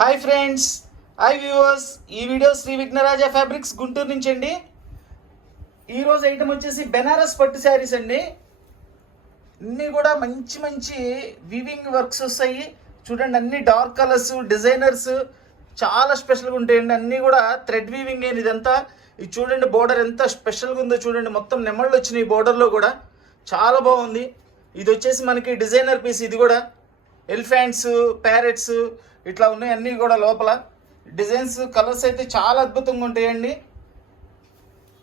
Hi friends, hi viewers. ఈ video Shri Vighnaraja fabrics Guntur నుంచి అండి. ఈరోజు ఐటమ్ వచ్చేసి బెనారస్ పట్టు శారీస్ అండి. అన్నీ కూడా మంచి మంచి వీవింగ్ వర్క్స్ వస్తాయి. చూడండి, అన్ని డార్క్ కలర్స్, డిజైనర్స్ చాలా స్పెషల్గా ఉంటాయండి. అన్నీ కూడా థ్రెడ్ వీవింగ్ అని ఇదంతా. ఇది చూడండి, బోర్డర్ ఎంత స్పెషల్గా ఉందో చూడండి. మొత్తం నెమళ్ళు వచ్చినాయి బోర్డర్లో కూడా, చాలా బాగుంది. ఇది వచ్చేసి మనకి డిజైనర్ పీస్. ఇది కూడా ఎలిఫెంట్స్, ప్యారెట్స్ ఇట్లా ఉన్నాయి అన్నీ కూడా. లోపల డిజైన్స్, కలర్స్ అయితే చాలా అద్భుతంగా ఉంటాయండి.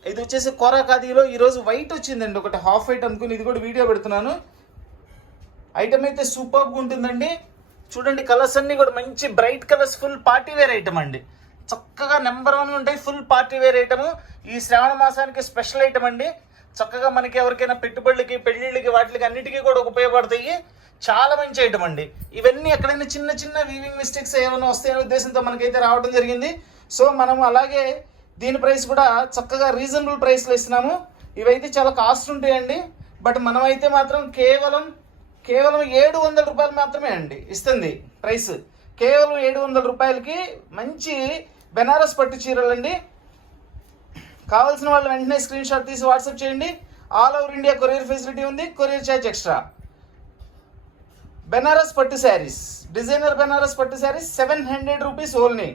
ఇది వచ్చేసి కోరా ఖాదీలో ఈరోజు వైట్ వచ్చిందండి, ఒకటి హాఫ్ వైట్ అనుకుని ఇది కూడా వీడియో పెడుతున్నాను. ఐటమ్ అయితే సూపర్గా ఉంటుందండి. చూడండి, కలర్స్ అన్నీ కూడా మంచి bright colours, full party wear item అండి. చక్కగా నెంబర్ 1 ఉంటాయి. Full party wear item. ఈ శ్రావణ మాసానికి స్పెషల్ ఐటమ్ అండి. చక్కగా మనకి ఎవరికైనా పెట్టుబడులకి, పెళ్ళిళ్ళకి, వాటికి అన్నిటికీ కూడా ఉపయోగపడతాయి. చాలా మంచి ఐటమ్ అండి. ఇవన్నీ ఎక్కడైనా చిన్న చిన్న వీవింగ్ మిస్టేక్స్ ఏమైనా వస్తాయనే ఉద్దేశంతో మనకైతే రావడం జరిగింది. సో మనం అలాగే దీని ప్రైస్ కూడా చక్కగా రీజనబుల్ ప్రైస్లో ఇస్తున్నాము. ఇవైతే చాలా కాస్ట్ ఉంటాయండి. బట్ మనమైతే మాత్రం కేవలం 700 రూపాయలు మాత్రమే అండి ఇస్తుంది ప్రైస్. కేవలం 700 రూపాయలకి మంచి బెనారస్ పట్టు చీరలండి. కావాల్సిన వాళ్ళు వెంటనే స్క్రీన్ షాట్ తీసి వాట్సాప్ చేయండి. All over India courier facility ఉంది, కొరియర్ ఛార్జ్ ఎక్స్ట్రా. బెనారస్ పట్టు శారీస్, డిజైనర్ బెనారస్ పట్టు శారీస్ 700 రూపీస్ ఓన్లీ.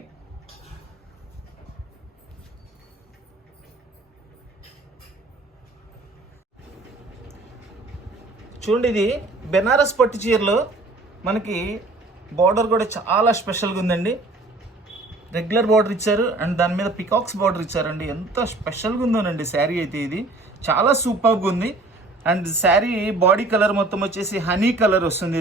చూడండి, ఇది బెనారస్ పట్టు చీరలో మనకి బార్డర్ కూడా చాలా స్పెషల్గా ఉందండి. రెగ్యులర్ బార్డర్ ఇచ్చారు అండ్ దాని మీద పికాక్స్ బార్డర్ ఇచ్చారండి. ఎంత స్పెషల్గా ఉందోనండి శారీ అయితే. ఇది చాలా సూపర్గా ఉంది. అండ్ శారీ బాడీ కలర్ మొత్తం వచ్చేసి హనీ కలర్ వస్తుంది.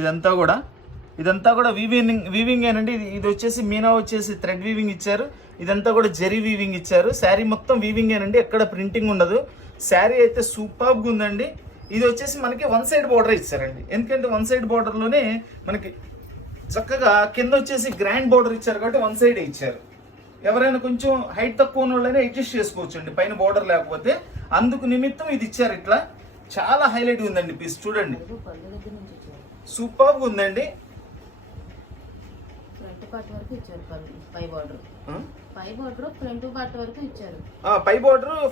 ఇదంతా కూడా వీవింగ్ ఏనండి. ఇది వచ్చేసి మీనా వచ్చేసి థ్రెడ్ వీవింగ్ ఇచ్చారు. ఇదంతా కూడా జరీ వీవింగ్ ఇచ్చారు. శారీ మొత్తం వీవింగ్ ఏనండి, ఎక్కడ ప్రింటింగ్ ఉండదు. శారీ అయితే సూపర్గా ఉందండి. ఇది వచ్చేసి మనకి 1 సైడ్ బార్డర్ ఇచ్చారండి. ఎందుకంటే 1 సైడ్ బార్డర్లోనే మనకి చక్కగా కింద వచ్చేసి గ్రాండ్ బార్డర్ ఇచ్చారు కాబట్టి 1 సైడ్ ఇచ్చారు. ఎవరైనా కొంచెం హైట్ తక్కువ ఉన్న వాళ్ళైనా అడ్జస్ట్ చేసుకోవచ్చు అండి, పైన బార్డర్ లేకపోతే. అందుకు నిమిత్తం ఇది ఇచ్చారు. ఇట్లా చాలా హైలైట్ ఉందండి పీస్. చూడండి, సూపర్గా ఉందండి. పై బార్డర్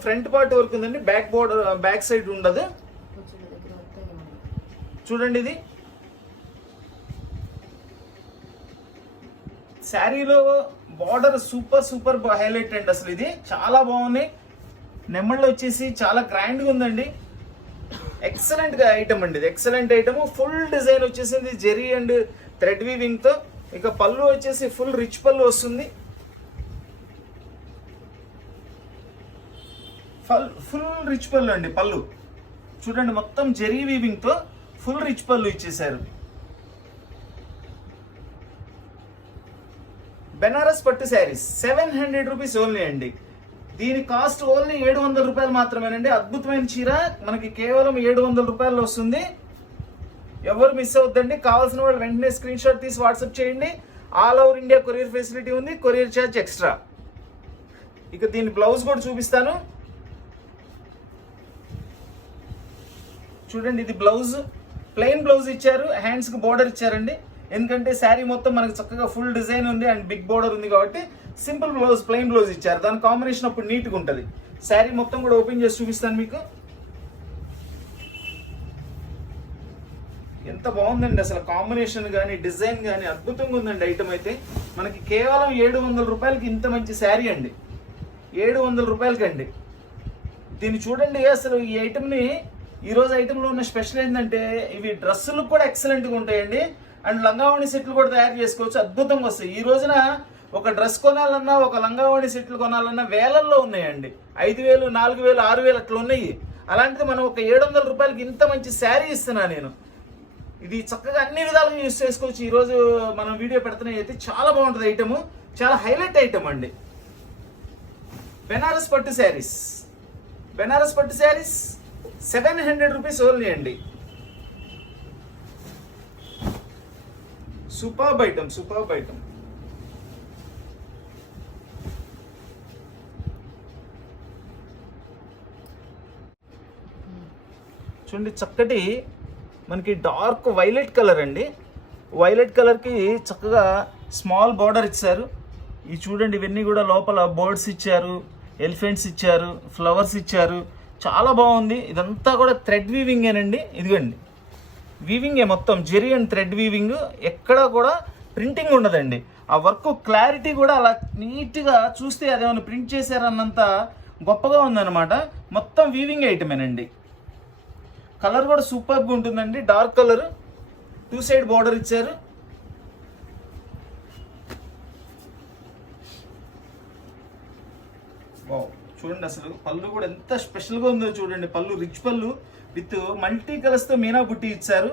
ఫ్రంట్ పార్ట్ వరకు ఉందండి, బ్యాక్ బార్డర్ బ్యాక్ సైడ్ ఉండదు. చూడండి, ఇది శారీలో బార్డర్ సూపర్ హైలైట్ అండి. అసలు ఇది చాలా బాగున్నాయి. నెమ్మళ్ళు వచ్చేసి చాలా గ్రాండ్గా ఉందండి. ఎక్సలెంట్ గా ఐటమ్ అండి. ఇది ఎక్సలెంట్ ఐటమ్. ఫుల్ డిజైన్ వచ్చేసింది జెరీ అండ్ థ్రెడ్ వీవింగ్ తో. ఇక పళ్ళు వచ్చేసి ఫుల్ రిచ్ పళ్ళు వస్తుంది. ఫుల్ రిచ్ పళ్ళు అండి. పళ్ళు చూడండి, మొత్తం జెరీ వీవింగ్ తో ఫుల్ రిచ్ పళ్ళు ఇచ్చేసారు. బెనారస్ పట్టు శారీస్ 700 రూపీస్ ఓన్లీ అండి. దీని కాస్ట్ ఓన్లీ 700 రూపాయలు మాత్రమేనండి. అద్భుతమైన చీర మనకి కేవలం 700 రూపాయలు వస్తుంది. ఎవరు మిస్ అవుద్దండి. కావాల్సిన వాళ్ళు వెంటనే స్క్రీన్ షాట్ తీసి వాట్సాప్ చేయండి. All over India courier facility ఉంది, కొరియర్ ఛార్జ్ ఎక్స్ట్రా. ఇక దీని బ్లౌజ్ కూడా చూపిస్తాను. చూడండి, ఇది బ్లౌజ్ ప్లెయిన్ బ్లౌజ్ ఇచ్చారు. హ్యాండ్స్కి బోర్డర్ ఇచ్చారండి. ఎందుకంటే శారీ మొత్తం మనకి చక్కగా ఫుల్ డిజైన్ ఉంది అండ్ బిగ్ బోర్డర్ ఉంది కాబట్టి సింపుల్ బ్లౌజ్, ప్లెయిన్ బ్లౌజ్ ఇచ్చారు. దాని కాంబినేషన్ అప్పుడు నీట్గా ఉంటుంది. శారీ మొత్తం కూడా ఓపెన్ చేసి చూపిస్తాను మీకు. ఎంత బాగుందండి అసలు. కాంబినేషన్ కానీ డిజైన్ కానీ అద్భుతంగా ఉందండి. ఐటమ్ అయితే మనకి కేవలం 700 రూపాయలకి ఇంత మంచి శారీ అండి. 700 రూపాయలకి అండి. దీన్ని చూడండి. అసలు ఈ ఐటమ్ని, ఈరోజు ఐటెంలో ఉన్న స్పెషల్ ఏంటంటే ఇవి డ్రెస్సులు కూడా ఎక్సలెంట్గా ఉంటాయండి. అండ్ లంగావణి సెట్లు కూడా తయారు చేసుకోవచ్చు. అద్భుతంగా వస్తాయి. ఈ రోజున ఒక డ్రెస్ కొనాలన్నా, ఒక లంగావణి సెట్లు కొనాలన్నా వేలల్లో ఉన్నాయండి. 5,000, 4,000, 6,000 అట్లా ఉన్నాయి. అలాంటిది మనం ఒక 700 రూపాయలకి ఇంత మంచి శారీ ఇస్తున్నా నేను. ఇది చక్కగా అన్ని విధాలుగా యూజ్ చేసుకోవచ్చు. ఈరోజు మనం వీడియో పెడుతున్నాయి అయితే చాలా బాగుంటుంది ఐటమ్. చాలా హైలైట్ ఐటమ్ అండి. బెనారస్ పట్టు శారీస్ 700 రూపీస్ ఓన్లీ అండి. Superb item. చూడండి, చక్కటి మనకి డార్క్ వైలెట్ కలర్ అండి. వైలెట్ కలర్కి చక్కగా స్మాల్ బార్డర్ ఇచ్చారు. ఇవి చూడండి, ఇవన్నీ కూడా లోపల బర్డ్స్ ఇచ్చారు, ఎలిఫెంట్స్ ఇచ్చారు, ఫ్లవర్స్ ఇచ్చారు. చాలా బాగుంది. ఇదంతా కూడా థ్రెడ్ వీవింగేనండి. ఇదిగోండి, వీవింగే మొత్తం, జెరీ అండ్ థ్రెడ్ వీవింగ్. ఎక్కడ కూడా ప్రింటింగ్ ఉండదండి. ఆ వర్క్ క్లారిటీ కూడా అలా నీట్గా చూస్తే అదేమైనా ప్రింట్ చేశారన్నంత గొప్పగా ఉందన్నమాట. మొత్తం వీవింగ్ ఐటమేనండి. కలర్ కూడా సూపర్గా ఉంటుందండి. డార్క్ కలర్, 2 సైడ్ బార్డర్ ఇచ్చారు. చూడండి, అసలు పళ్ళు కూడా ఎంత స్పెషల్గా ఉందో చూడండి. పళ్ళు రిచ్ పళ్ళు విత్ మల్టీ కలర్స్తో మీనా బుట్టి ఇచ్చారు.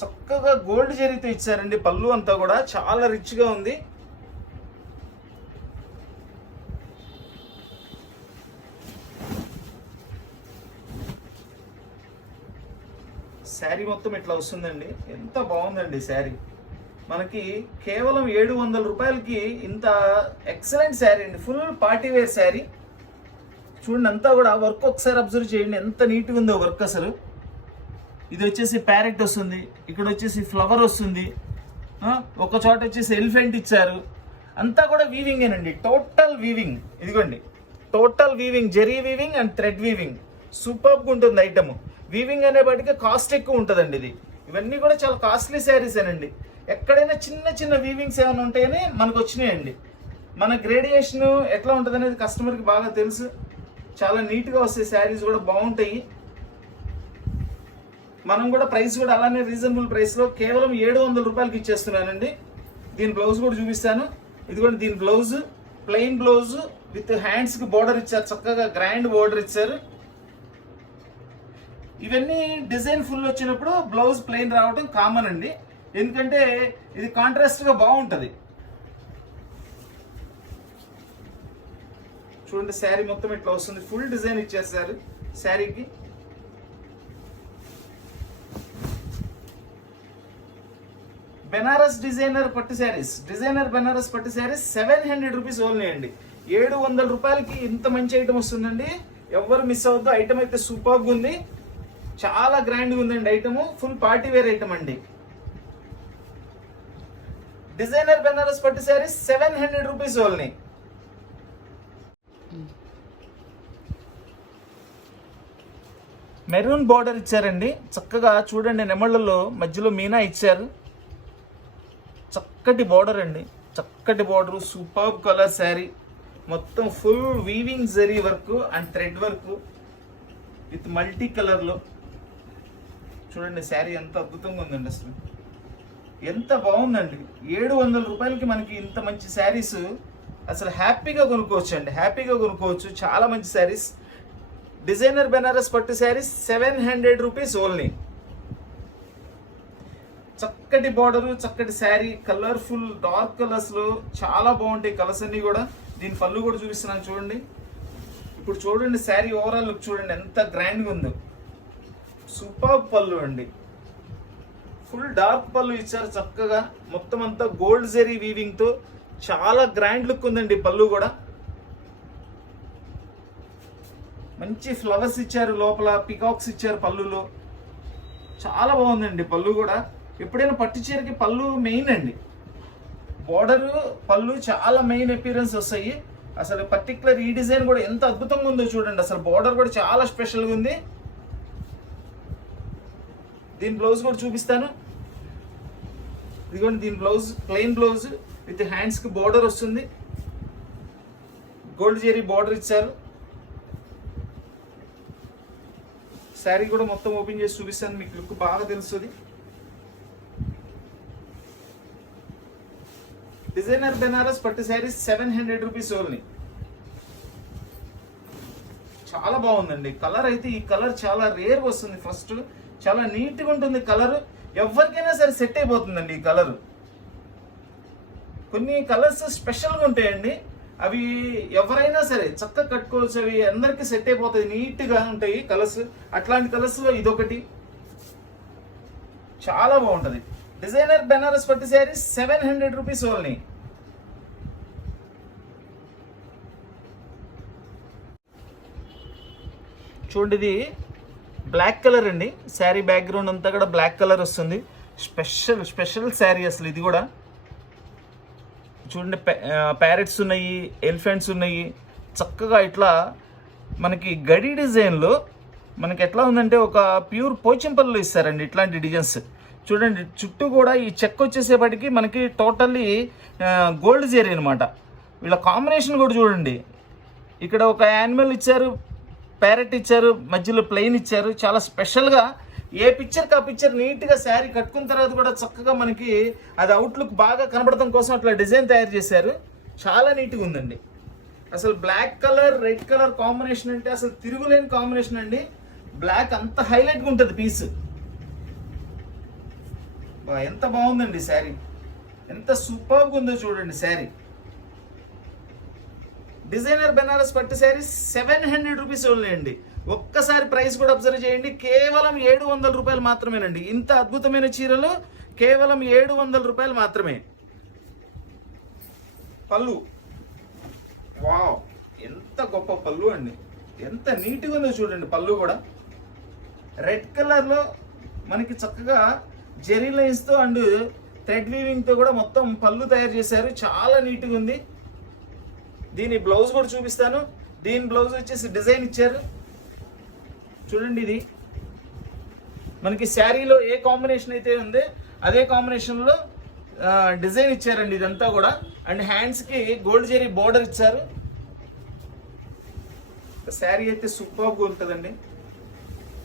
చక్కగా గోల్డ్ జరీతో ఇచ్చారండి. పళ్ళు అంతా కూడా చాలా రిచ్గా ఉంది. శారీ మొత్తం ఇట్లా వస్తుందండి. ఎంత బాగుందండి శారీ. మనకి కేవలం 700 రూపాయలకి ఇంత ఎక్సలెంట్ శారీ అండి. Full party wear sari. చూడండి, అంతా కూడా వర్క్ ఒకసారి అబ్జర్వ్ చేయండి, ఎంత నీట్గా ఉందో వర్క్ అసలు. ఇది వచ్చేసి ప్యారెట్ వస్తుంది, ఇక్కడ వచ్చేసి ఫ్లవర్ వస్తుంది, ఒక చోట వచ్చేసి ఎలిఫెంట్ ఇచ్చారు. అంతా కూడా వీవింగేనండి, టోటల్ వీవింగ్. ఇదిగోండి, total weaving, zari weaving and thread weaving. సూపర్గా ఉంటుంది ఐటమ్. వీవింగ్ అనేప్పటికీ కాస్ట్ ఎక్కువ ఉంటుందండి. ఇవన్నీ కూడా చాలా కాస్ట్లీ శారీసేనండి. ఎక్కడైనా చిన్న చిన్న వీవింగ్స్ ఏమైనా ఉంటాయని మనకు వచ్చినాయండి. మన గ్రేడియేషన్ ఎట్లా ఉంటుంది అనేది కస్టమర్కి బాగా తెలుసు. చాలా నీట్గా వస్తాయి శారీస్, కూడా బాగుంటాయి. మనం కూడా ప్రైస్ కూడా అలానే రీజనబుల్ ప్రైస్లో కేవలం 700 రూపాయలకి ఇచ్చేస్తున్నానండి. దీని బ్లౌజ్ కూడా చూపిస్తాను. ఇదిగోండి, దీని బ్లౌజ్ ప్లెయిన్ బ్లౌజ్ విత్ హ్యాండ్స్కి బోర్డర్ ఇచ్చారు. చక్కగా గ్రాండ్ బోర్డర్ ఇచ్చారు. ఇవన్నీ డిజైన్ ఫుల్ వచ్చినప్పుడు బ్లౌజ్ ప్లెయిన్ రావడం కామన్ అండి, ఎందుకంటే ఇది కాంట్రాస్ట్గా బాగుంటుంది. చూడండి, శారీ మొత్తం ఇట్లా వస్తుంది. ఫుల్ డిజైన్ ఇచ్చేసారు శారీకి. బెనారస్ డిజైనర్ పట్టు శారీస్, డిజైనర్ బెనారస్ పట్టు శారీస్ 700 రూపీస్ ఓన్లీ అండి. 700 రూపాయలకి ఇంత మంచి ఐటమ్ వస్తుందండి. ఎవరు మిస్ అవ్వద్దు. ఐటమ్ అయితే సూపర్గా ఉంది, చాలా గ్రాండ్గా ఉందండి item. Full party wear item అండి. డిజైనర్ బెనారస్ పట్టు saris 700 rupees only. Maroon border ఇచ్చారండి. చక్కగా చూడండి, నెమళ్ళలో మధ్యలో మీనా ఇచ్చారు. చక్కటి బార్డర్ అండి, చక్కటి బార్డర్, సూపర్బ్ కలర్ శారీ. మొత్తం full weaving zari work and thread work with multi కలర్లో. చూడండి, శారీ ఎంత అద్భుతంగా ఉందండి. అసలు ఎంత బాగుందండి. 700 రూపాయలకి మనకి ఇంత మంచి శారీస్ అసలు హ్యాపీగా కొనుక్కోవచ్చు అండి, హ్యాపీగా కొనుక్కోవచ్చు. చాలా మంచి శారీస్. డిజైనర్ బెనారస్ పట్టు శారీస్ 700 రూపీస్ ఓన్లీ. చక్కటి బార్డరు, చక్కటి శారీ, కలర్ఫుల్ డార్క్ కలర్స్లో చాలా బాగుంటాయి కలర్స్ అన్నీ కూడా. దీని పళ్ళు కూడా చూపిస్తున్నాను చూడండి. ఇప్పుడు చూడండి, శారీ ఓవరాల్ లుక్ చూడండి ఎంత గ్రాండ్గా ఉందో. సూపర్ పళ్ళు అండి. ఫుల్ డార్క్ పళ్ళు ఇచ్చారు చక్కగా. మొత్తం అంతా గోల్డ్ జెరీ వీవింగ్తో చాలా గ్రాండ్ లుక్ ఉందండి. పళ్ళు కూడా మంచి ఫ్లవర్స్ ఇచ్చారు, లోపల పికాక్స్ ఇచ్చారు పళ్ళులో. చాలా బాగుందండి పళ్ళు కూడా. ఎప్పుడైనా పట్టు చీరకి పళ్ళు మెయిన్ అండి. బోర్డరు, పళ్ళు చాలా మెయిన్ అపీరెన్స్ వస్తాయి. అసలు పర్టికులర్ ఈ డిజైన్ కూడా ఎంత అద్భుతంగా ఉందో చూడండి. అసలు బోర్డర్ కూడా చాలా స్పెషల్గా ఉంది. దీని బ్లౌజ్ కూడా చూపిస్తాను. ఇదిగోండి, దీని బ్లౌజ్ ప్లెయిన్ బ్లౌజ్ విత్ హ్యాండ్స్కి బోర్డర్ వస్తుంది. గోల్డ్ జెరీ బోర్డర్ ఇచ్చారు. శారీ కూడా మొత్తం ఓపెన్ చేసి చూపిస్తాను, మీకు లుక్ బాగా తెలుస్తుంది. డిజైనర్ బెనారస్ పట్టు శారీస్ 700 రూపీస్ ఓన్లీ. చాలా బాగుందండి. కలర్ అయితే ఈ కలర్ చాలా రేర్ వస్తుంది. ఫస్ట్ చాలా నీట్గా ఉంటుంది కలర్. ఎవరికైనా సరే సెట్ అయిపోతుందండి ఈ కలర్. కొన్ని కలర్స్ స్పెషల్గా ఉంటాయండి, అవి ఎవరైనా సరే చక్కగా కట్టుకోవచ్చు. అవి అందరికీ సెట్ అయిపోతాయి, నీట్గా ఉంటాయి కలర్స్. అట్లాంటి కలర్స్లో ఇదొకటి చాలా బాగుంటుంది. డిజైనర్ బెనారస్ పట్టు శారీస్ 700 రూపీస్ ఓన్లీ. చూడండి, ఇది బ్లాక్ కలర్ అండి. శారీ బ్యాక్గ్రౌండ్ అంతా కూడా బ్లాక్ కలర్ వస్తుంది. స్పెషల్ శారీ అసలు ఇది కూడా. చూడండి, ప్యారెట్స్ ఉన్నాయి, ఎలిఫెంట్స్ ఉన్నాయి. చక్కగా ఇట్లా మనకి గడి డిజైన్లో మనకి ఎట్లా ఉందంటే ఒక ప్యూర్ పోచంపల్లిలో ఇస్తారండి ఇట్లాంటి డిజైన్స్. చూడండి, చుట్టూ కూడా ఈ చెక్క వచ్చేసేపటికి మనకి టోటల్లీ గోల్డ్ జరీ అనమాట. వీళ్ళ కాంబినేషన్ కూడా చూడండి, ఇక్కడ ఒక యానిమల్ ఇచ్చారు, ప్యారెట్ ఇచ్చారు, మధ్యలో ప్లెయిన్ ఇచ్చారు. చాలా స్పెషల్గా ఏ పిక్చర్కి ఆ పిక్చర్ నీట్గా శారీ కట్టుకున్న తర్వాత కూడా చక్కగా మనకి అది అవుట్లుక్ బాగా కనబడటం కోసం అట్లా డిజైన్ తయారు చేశారు. చాలా నీట్గా ఉందండి. అసలు black colour red colour combination అంటే అసలు తిరుగులేని కాంబినేషన్ అండి. బ్లాక్ అంత హైలైట్గా ఉంటుంది పీస్. ఎంత బాగుందండి శారీ, ఎంత సూపర్గా ఉందో చూడండి శారీ. డిజైనర్ బెనారస్ పట్టు శారీ 700 రూపీస్ ఓన్లీ అండి. ఒక్కసారి ప్రైస్ కూడా అబ్జర్వ్ చేయండి, కేవలం 700 రూపాయలు మాత్రమేనండి. ఇంత అద్భుతమైన చీరలు కేవలం 700 రూపాయలు మాత్రమే. పళ్ళు, వావ్, ఎంత గొప్ప పళ్ళు అండి, ఎంత నీట్గా ఉందో చూడండి. పళ్ళు కూడా రెడ్ కలర్లో మనకి చక్కగా జెరీ లైన్స్తో అండ్ థ్రెడ్ వీవింగ్తో కూడా మొత్తం పళ్ళు తయారు చేశారు. చాలా నీట్గా ఉంది. దీని బ్లౌజ్ కూడా చూపిస్తాను. దీని బ్లౌజ్ వచ్చేసి డిజైన్ ఇచ్చారు చూడండి. ఇది మనకి శారీలో ఏ కాంబినేషన్ అయితే ఉందో అదే కాంబినేషన్లో డిజైన్ ఇచ్చారండి ఇదంతా కూడా. అండ్ హ్యాండ్స్కి గోల్డ్ జెరీ బోర్డర్ ఇచ్చారు. శారీ అయితే సూపర్గా ఉంటుందండి.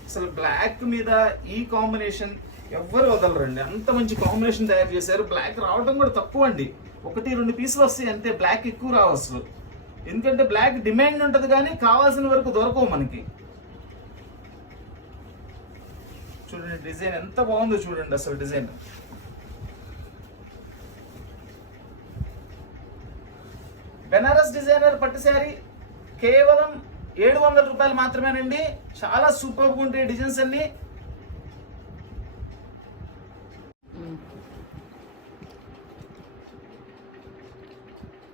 అసలు బ్లాక్ మీద ఈ కాంబినేషన్ ఎవ్వరు వదలరండి, అంత మంచి కాంబినేషన్ తయారు చేశారు. బ్లాక్ రావడం కూడా తక్కువ అండి, 1-2 పీసులు వస్తాయి అంతే. బ్లాక్ ఎక్కువ రావు అసలు, ఎందుకంటే బ్లాక్ డిమాండ్ ఉంటుంది కానీ కావాల్సిన వరకు దొరకవు మనకి. చూడండి డిజైన్ ఎంత బాగుందో చూడండి. అసలు డిజైన్ బెనారస్ డిజైనర్ పట్టు శారీ కేవలం 700 రూపాయలు మాత్రమేనండి. చాలా సూపర్గా ఉంటాయి డిజైన్స్ అన్ని.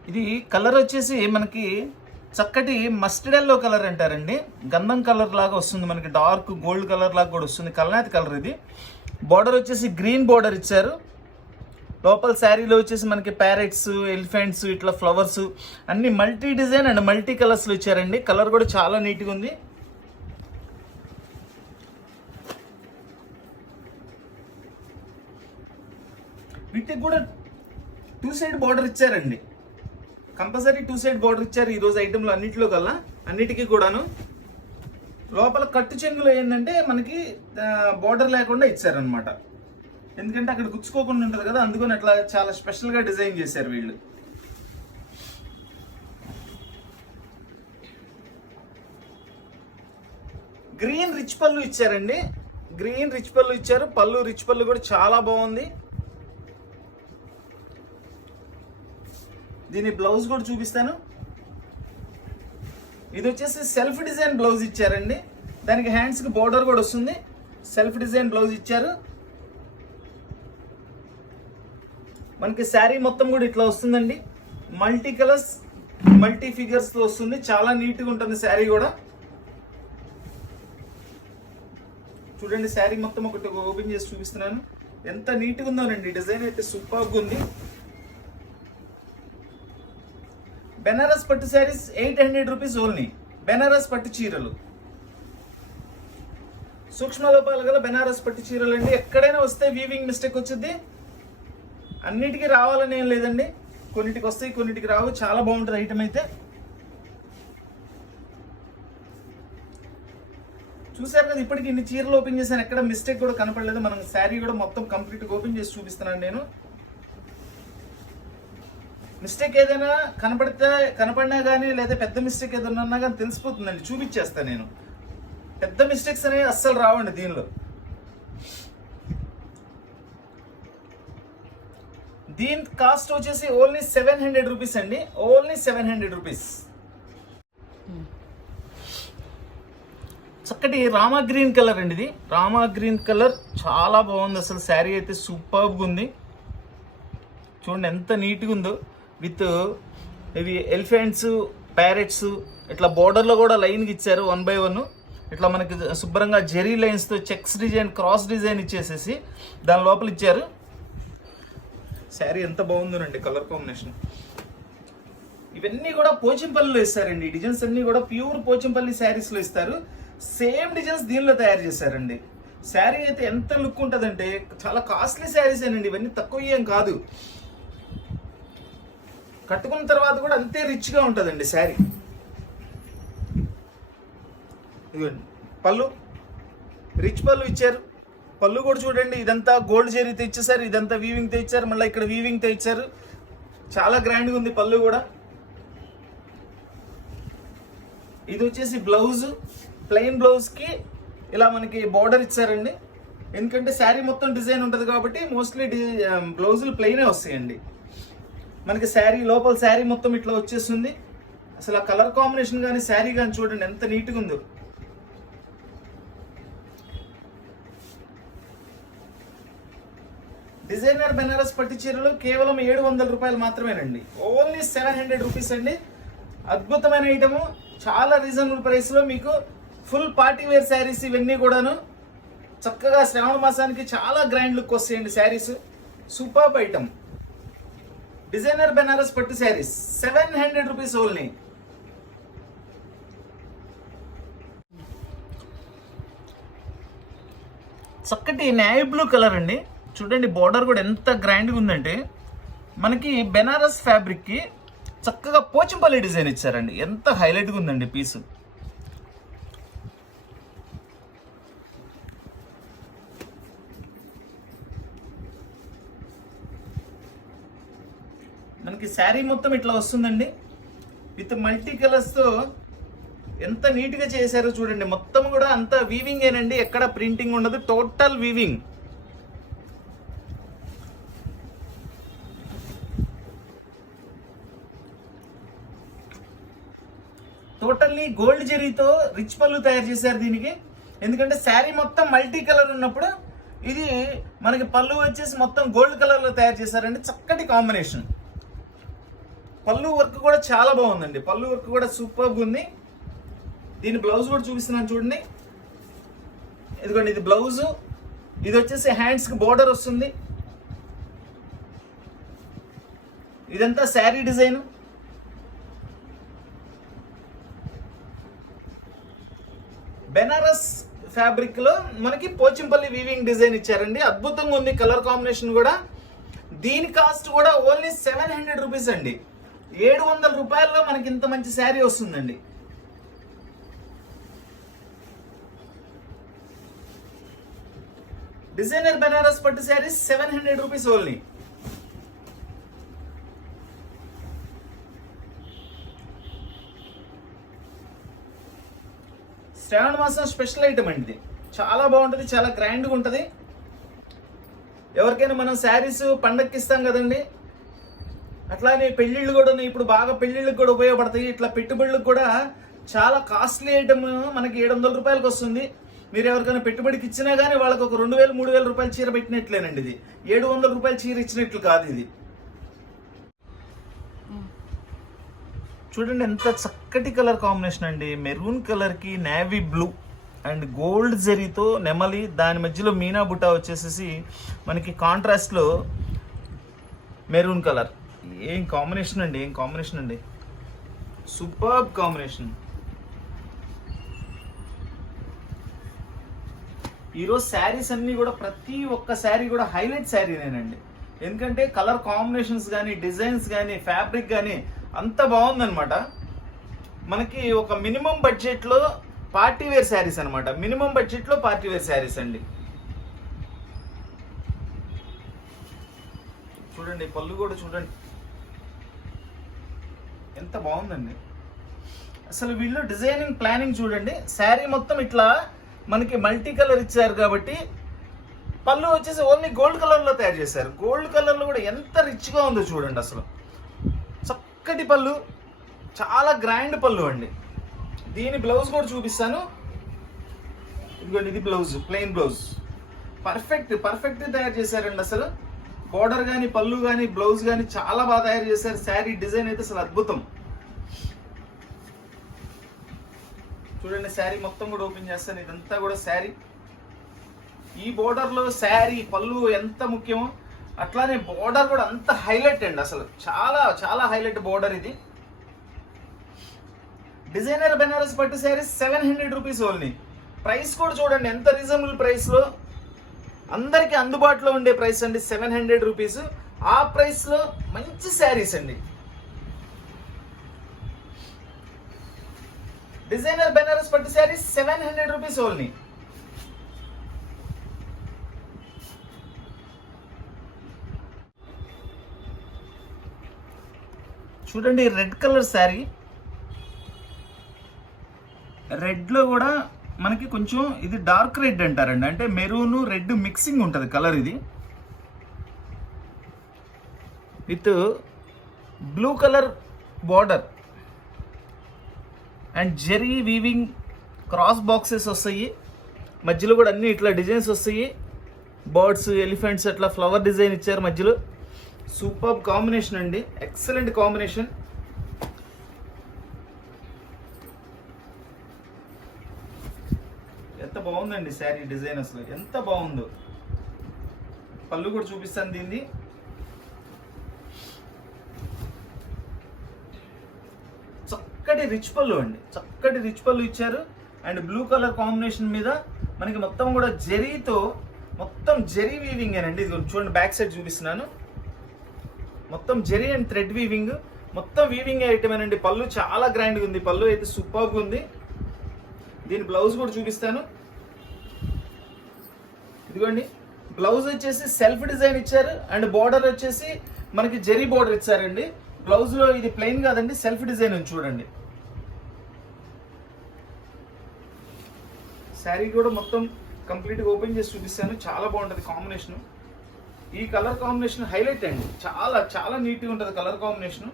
ఇది కలర్ వచ్చేసి మనకి చక్కటి మస్టర్డ్ ఎల్లో కలర్ అంటారండి. గంధం కలర్ లాగా వస్తుంది మనకి, డార్క్ గోల్డ్ కలర్ లాగా కూడా వస్తుంది. కల్నాథ్ కలర్ ఇది. బార్డర్ వచ్చేసి గ్రీన్ బార్డర్ ఇచ్చారు. లోపల శారీలో వచ్చేసి మనకి ప్యారెట్స్, ఎలిఫెంట్స్, ఇట్లా ఫ్లవర్స్ అన్ని మల్టీ డిజైన్ అండ్ మల్టీ కలర్స్లో ఇచ్చారండి. కలర్ కూడా చాలా నీట్గా ఉంది. వీటికి కూడా 2 సైడ్ బార్డర్ ఇచ్చారండి. కంపల్సరీ 2 సైడ్ బార్డర్ ఇచ్చారు ఈరోజు ఐటెంలో అన్నింటిలో కల్లా, అన్నిటికీ కూడాను. లోపల కట్టు చెంగులో ఏంటంటే మనకి బార్డర్ లేకుండా ఇచ్చారనమాట, ఎందుకంటే అక్కడ గుచ్చుకోకుండా ఉంటుంది కదా, అందుకని అట్లా చాలా స్పెషల్గా డిజైన్ చేశారు వీళ్ళు. గ్రీన్ రిచ్ పళ్ళు ఇచ్చారండి, గ్రీన్ రిచ్ పళ్ళు ఇచ్చారు. పళ్ళు రిచ్ పళ్ళు కూడా చాలా బాగుంది. దీని బ్లౌజ్ కూడా చూపిస్తాను. ఇది వచ్చేసి సెల్ఫ్ డిజైన్ బ్లౌజ్ ఇచ్చారండి. దానికి హ్యాండ్స్కి బోర్డర్ కూడా వస్తుంది. సెల్ఫ్ డిజైన్ బ్లౌజ్ ఇచ్చారు. మనకి శారీ మొత్తం కూడా ఇట్లా వస్తుందండి. మల్టీ కలర్స్, మల్టీ ఫిగర్స్తో వస్తుంది. చాలా నీట్గా ఉంటుంది శారీ కూడా. చూడండి శారీ మొత్తం ఒకటి ఓపెన్ చేసి చూపిస్తున్నాను. ఎంత నీట్గా ఉందోనండి. డిజైన్ అయితే సూపర్గా ఉంది. బెనారస్ పట్టు శారీస్ 800 రూపీస్ ఓన్లీ. బెనారస్ పట్టు చీరలు, సూక్ష్మ లోపాలు గల బెనారస్ పట్టు చీరలు అండి. ఎక్కడైనా వస్తే వీవింగ్ మిస్టేక్ వచ్చింది, అన్నిటికీ రావాలని ఏం లేదండి. కొన్నిటికి వస్తాయి, కొన్నిటికి రావు. చాలా బాగుంటుంది ఐటమ్ అయితే. చూసారు కదా, ఇప్పటికి ఇన్ని చీరలు ఓపెన్ చేశాను, ఎక్కడ మిస్టేక్ కూడా కనపడలేదు. మనం శారీ కూడా మొత్తం కంప్లీట్గా ఓపెన్ చేసి చూపిస్తున్నాను నేను. మిస్టేక్ ఏదైనా కనపడినా కానీ లేదా పెద్ద మిస్టేక్ ఏదైనా ఉన్నా కానీ తెలిసిపోతుందండి, చూపించేస్తాను నేను. పెద్ద మిస్టేక్స్ అనేవి అస్సలు రావండి దీనిలో. దీని కాస్ట్ వచ్చేసి ఓన్లీ 700 రూపీస్ అండి. Only 700 rupees. చక్కటి రామా గ్రీన్ కలర్ అండి. ఇది రామా గ్రీన్ కలర్ చాలా బాగుంది. అసలు శారీ అయితే సూపర్గా ఉంది. చూడండి ఎంత నీట్గా ఉందో. విత్ ఇవి ఎలిఫెంట్స్, ప్యారెట్స్ ఇట్లా బోర్డర్లో కూడా లైన్కి ఇచ్చారు 1 by 1. ఇట్లా మనకి శుభ్రంగా జెరీ లైన్స్తో చెక్స్ డిజైన్, క్రాస్ డిజైన్ ఇచ్చేసేసి దాని లోపల ఇచ్చారు. శారీ ఎంత బాగుందోనండి కలర్ కాంబినేషన్. ఇవన్నీ కూడా పోచంపల్లిలో ఇస్తారండి. ఈ డిజైన్స్ అన్ని కూడా ప్యూర్ పోచంపల్లి శారీస్ లో ఇస్తారు. సేమ్ డిజైన్స్ దీనిలో తయారు చేశారండి. శారీ అయితే ఎంత లుక్ ఉంటుందంటే చాలా కాస్ట్లీ శారీస్ ఏనండి. ఇవన్నీ తక్కువ ఏం కాదు. కట్టుకున్న తర్వాత కూడా అంతే రిచ్ గా ఉంటుందండి శారీ. ఇదిగోండి పళ్ళు, రిచ్ పళ్ళు ఇచ్చారు. పళ్ళు కూడా చూడండి, ఇదంతా గోల్డ్ జరీతో ఇచ్చేసారు, ఇదంతా వీవింగ్ తో ఇచ్చారు, మళ్ళీ ఇక్కడ వీవింగ్ తో ఇచ్చారు. చాలా గ్రాండ్ గా ఉంది పళ్ళు కూడా. ఇది వచ్చేసి బ్లౌజ్, ప్లెయిన్ బ్లౌజ్ కి ఇలా మనకి బార్డర్ ఇచ్చారండి. ఎందుకంటే శారీ మొత్తం డిజైన్ ఉంటుంది కాబట్టి మోస్ట్లీ బ్లౌజులు ప్లెయినే వస్తాయండి. మనకి శారీ లోపల శారీ మొత్తం ఇట్లా వచ్చేస్తుంది. అసలు ఆ కలర్ కాంబినేషన్ కానీ శారీ కానీ చూడండి ఎంత నీట్గా ఉందో. డిజైనర్ బెనారస్ పట్టు చీరలు కేవలం 700 రూపాయలు మాత్రమేనండి. ఓన్లీ 700 రూపీస్ అండి. అద్భుతమైన ఐటము, చాలా రీజనబుల్ ప్రైస్ లో మీకు ఫుల్ పార్టీ వేర్ శారీస్ ఇవన్నీ కూడాను చక్కగా శ్రావణ మాసానికి చాలా గ్రాండ్ లుక్ వస్తాయండి saris. Super item. Designer Banaras పట్టు శారీస్ 700 రూపీస్ ఓన్లీ. చక్కటి నేవీ బ్లూ కలర్ అండి. చూడండి బోర్డర్ కూడా ఎంత గ్రాండ్గా ఉందంటే మనకి బెనారస్ ఫ్యాబ్రిక్కి చక్కగా పోచంపల్లి డిజైన్ ఇచ్చారండి. ఎంత హైలైట్గా ఉందండి పీసు. మనకి శారీ మొత్తం ఇట్లా వస్తుందండి విత్ మల్టీ కలర్స్తో. ఎంత నీట్గా చేశారో చూడండి. మొత్తం కూడా అంతా వీవింగ్ ఏనండి, ఎక్కడ ప్రింటింగ్ ఉండదు, టోటల్ వీవింగ్. టోటల్లీ గోల్డ్ జరీతో రిచ్ పళ్ళు తయారు చేశారు దీనికి. ఎందుకంటే శారీ మొత్తం మల్టీ కలర్ ఉన్నప్పుడు ఇది మనకి పళ్ళు వచ్చేసి మొత్తం గోల్డ్ కలర్ లో తయారు చేశారండి. చక్కటి కాంబినేషన్. పళ్ళు వర్క్ కూడా చాలా బాగుందండి. పళ్ళు వర్క్ కూడా సూపర్గా ఉంది. దీని బ్లౌజ్ కూడా చూపిస్తున్నాను చూడండి. ఇదిగోండి ఇది బ్లౌజ్. ఇది వచ్చేసి హ్యాండ్స్ కి బోర్డర్ వస్తుంది. ఇదంతా శారీ డిజైన్. బెనారస్ ఫ్యాబ్రిక్ లో మనకి పోచంపల్లి వీవింగ్ డిజైన్ ఇచ్చారండి. అద్భుతంగా ఉంది కలర్ కాంబినేషన్ కూడా. దీని కాస్ట్ కూడా ఓన్లీ 700 రూపీస్ అండి. 700 రూపాయల్లో మనకి ఇంత మంచి శారీ వస్తుందండి. డిజైనర్ బెనారస్ పట్టు శారీస్ 700 రూపీస్ ఓన్లీ. శ్రావణ మాసం స్పెషల్ ఐటమ్ అండి. ఇది చాలా బాగుంటుంది, చాలా గ్రాండ్గా ఉంటుంది. ఎవరికైనా మనం శారీస్ పండక్కి ఇస్తాం కదండి, అట్లానే పెళ్ళిళ్ళు కూడా ఇప్పుడు బాగా పెళ్ళిళ్ళకి కూడా ఉపయోగపడతాయి. ఇట్లా పెట్టుబడులకు కూడా చాలా కాస్ట్లీ ఐటమ్ మనకి 700 రూపాయలకి వస్తుంది. మీరు ఎవరికైనా పెట్టుబడికి ఇచ్చినా కానీ వాళ్ళకి ఒక 2000-3000 రూపాయల చీర పెట్టినట్లేనండి. ఇది 700 రూపాయల చీర ఇచ్చినట్లు కాదు. ఇది చూడండి ఎంత చక్కటి కలర్ కాంబినేషన్ అండి. మెరూన్ కలర్ కి నేవీ బ్లూ అండ్ గోల్డ్ జరీతో నెమలి, దాని మధ్యలో మీనా బుట్ట వచ్చేసేసి మనకి కాంట్రాస్ట్ లో మెరూన్ కలర్. ఏం కాంబినేషన్ అండి, ఏం కాంబినేషన్ అండి. Super combination. ఈరోజు శారీస్ అన్ని కూడా ప్రతి ఒక్క శారీ కూడా హైలైట్ శారీనేనండి. ఎందుకంటే కలర్ కాంబినేషన్స్ కానీ, డిజైన్స్ కానీ, ఫ్యాబ్రిక్ కానీ అంత బాగుందనమాట. మనకి ఒక మినిమం బడ్జెట్లో పార్టీ వేర్ శారీస్ అనమాట. మినిమం బడ్జెట్లో పార్టీ వేర్ శారీస్ అండి. చూడండి పళ్ళు కూడా చూడండి ఎంత బాగుందండి. అసలు వీళ్ళు డిజైనింగ్ ప్లానింగ్ చూడండి. శారీ మొత్తం ఇట్లా మనకి మల్టీ కలర్ ఇచ్చారు కాబట్టి పళ్ళు వచ్చేసి ఓన్లీ గోల్డ్ కలర్ లో తయారు చేశారు. గోల్డ్ కలర్ లో కూడా ఎంత రిచ్ గా ఉందో చూడండి. అసలు చక్కటి పళ్ళు, చాలా గ్రాండ్ పళ్ళు అండి. దీని బ్లౌజ్ కూడా చూపిస్తాను. ఇదిగోండి ఇది బ్లౌజ్, ప్లెయిన్ బ్లౌజ్. పర్ఫెక్ట్ తయారు చేశారండి. అసలు బోర్డర్ కానీ, పళ్ళు కానీ, బ్లౌజ్ కానీ చాలా బాగా తయారు చేశారు. శారీ డిజైన్ అయితే అసలు అద్భుతం. చూడండి శారీ మొత్తం కూడా ఓపెన్ చేస్తాను. ఇదంతా కూడా శారీ. ఈ బోర్డర్ లో శారీ పళ్ళు ఎంత ముఖ్యమో అట్లానే బోర్డర్ కూడా అంత హైలైట్ అండి, అసలు చాలా చాలా హైలైట్ బోర్డర్ ఇది. డిజైనర్ బెనారస్ పట్టు శారీస్ 700 రూపీస్ ఓన్లీ. ప్రైస్ కూడా చూడండి ఎంత రీజనబుల్ ప్రైస్లో, అందరికీ అందుబాటులో ఉండే ప్రైస్ అండి. 700 రూపీస్, ఆ ప్రైస్లో మంచి శారీస్ అండి. డిజైనర్ బెనారస్ పట్టు శారీస్ 700 రూపీస్ ఓన్లీ. చూడండి రెడ్ కలర్ శారీ, రెడ్లో కూడా మనకి కొంచెం ఇది డార్క్ రెడ్ అంటారండి, అంటే మెరూన్ రెడ్ మిక్సింగ్ ఉంటుంది కలర్. ఇది with blue colour border and zari weaving cross boxes వస్తాయి, మధ్యలో కూడా అన్ని ఇట్లా డిజైన్స్ వస్తాయి. బర్డ్స్, ఎలిఫెంట్స్ అట్లా ఫ్లవర్ డిజైన్ ఇచ్చారు మధ్యలో. సూపర్ కాంబినేషన్ అండి, ఎక్సలెంట్ కాంబినేషన్. ఎంత బాగుందండి శారీ డిజైన్, అసలు ఎంత బాగుందో. పళ్ళు కూడా చూపిస్తాను దీన్ని. చక్కటి రిచ్ పళ్ళు అండి, చక్కటి రిచ్ పళ్ళు ఇచ్చారు. అండ్ బ్లూ కలర్ కాంబినేషన్ మీద మనకి మొత్తం కూడా జెరీతో, మొత్తం జెరీ వీవింగ్ అండి. ఇది చూడండి, బ్యాక్ సైడ్ చూపిస్తున్నాను. మొత్తం జెరీ అండ్ థ్రెడ్ వీవింగ్, మొత్తం వీవింగ్ ఐటమేనండి. పళ్ళు చాలా గ్రాండ్గా ఉంది, పళ్ళు అయితే సూపర్గా ఉంది. దీని బ్లౌజ్ కూడా చూపిస్తాను. ఇదిగోండి, బ్లౌజ్ వచ్చేసి సెల్ఫ్ డిజైన్ ఇచ్చారు అండ్ బార్డర్ వచ్చేసి మనకి జెరీ బార్డర్ ఇచ్చారండి. బ్లౌజ్లో ఇది ప్లెయిన్ కాదండి, సెల్ఫ్ డిజైన్ ఉంది చూడండి. శారీ కూడా మొత్తం కంప్లీట్గా ఓపెన్ చేసి చూపిస్తాను. చాలా బాగుంటుంది కాంబినేషన్. ఈ కలర్ కాంబినేషన్ హైలైట్ అండి, చాలా చాలా నీట్గా ఉంటుంది కలర్ కాంబినేషన్.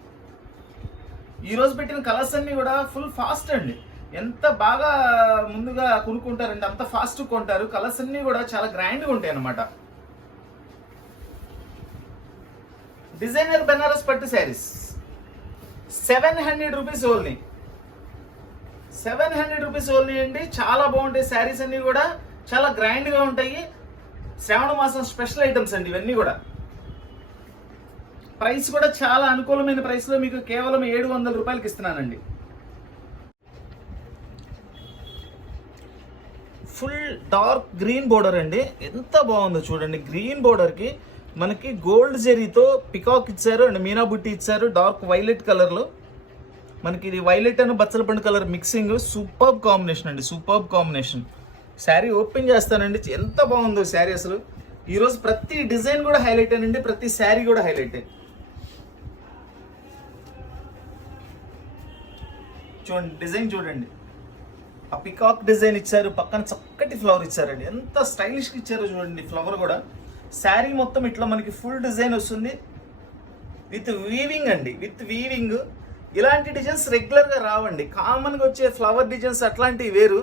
ఈరోజు పెట్టిన కలర్స్ అన్నీ కూడా ఫుల్ ఫాస్ట్ అండి. ఎంత బాగా ముందుగా కొనుక్కుంటారండి, అంత ఫాస్ట్ కొంటారు. కలర్స్ అన్నీ కూడా చాలా గ్రాండ్గా ఉంటాయి అన్నమాట. డిజైనర్ బెనారస్ పట్టు saris 700 rupees only. 700 rupees only అండి. చాలా బాగుంటాయి శారీస్ అన్నీ కూడా, చాలా గ్రాండ్గా ఉంటాయి. శ్రావణ మాసం స్పెషల్ ఐటమ్స్ అండి ఇవన్నీ కూడా. ప్రైస్ కూడా చాలా అనుకూలమైన ప్రైస్లో మీకు కేవలం 700 రూపాయలకి ఇస్తున్నానండి. ఫుల్ డార్క్ గ్రీన్ బోర్డర్ అండి, ఎంత బాగుందో చూడండి. గ్రీన్ బోర్డర్కి మనకి గోల్డ్ జెరీతో పికాక్ ఇచ్చారు అండ్ మీనా బుట్టి ఇచ్చారు. డార్క్ వైలెట్ కలర్లో మనకి ఇది వైలెట్ అని బచ్చల పండు కలర్ మిక్సింగ్. సూపర్బ్ కాంబినేషన్ అండి, సూపర్బ్ కాంబినేషన్. శారీ ఓపెన్ చేస్తానండి, ఎంత బాగుందో శారీ అసలు. ఈరోజు ప్రతి డిజైన్ కూడా హైలైట్ అండి, ప్రతి శారీ కూడా హైలైట్. చూడండి డిజైన్ చూడండి, ఆ పికాక్ డిజైన్ ఇచ్చారు, పక్కన చక్కటి ఫ్లవర్ ఇచ్చారండి. ఎంత స్టైలిష్గా ఇచ్చారో చూడండి. ఫ్లవర్ కూడా శారీ మొత్తం ఇట్లా మనకి ఫుల్ డిజైన్ వస్తుంది విత్ వీవింగ్ అండి, విత్ వీవింగ్. ఇలాంటి డిజైన్స్ రెగ్యులర్గా రావండి, కామన్గా వచ్చే ఫ్లవర్ డిజైన్స్ అట్లాంటివి వేరు.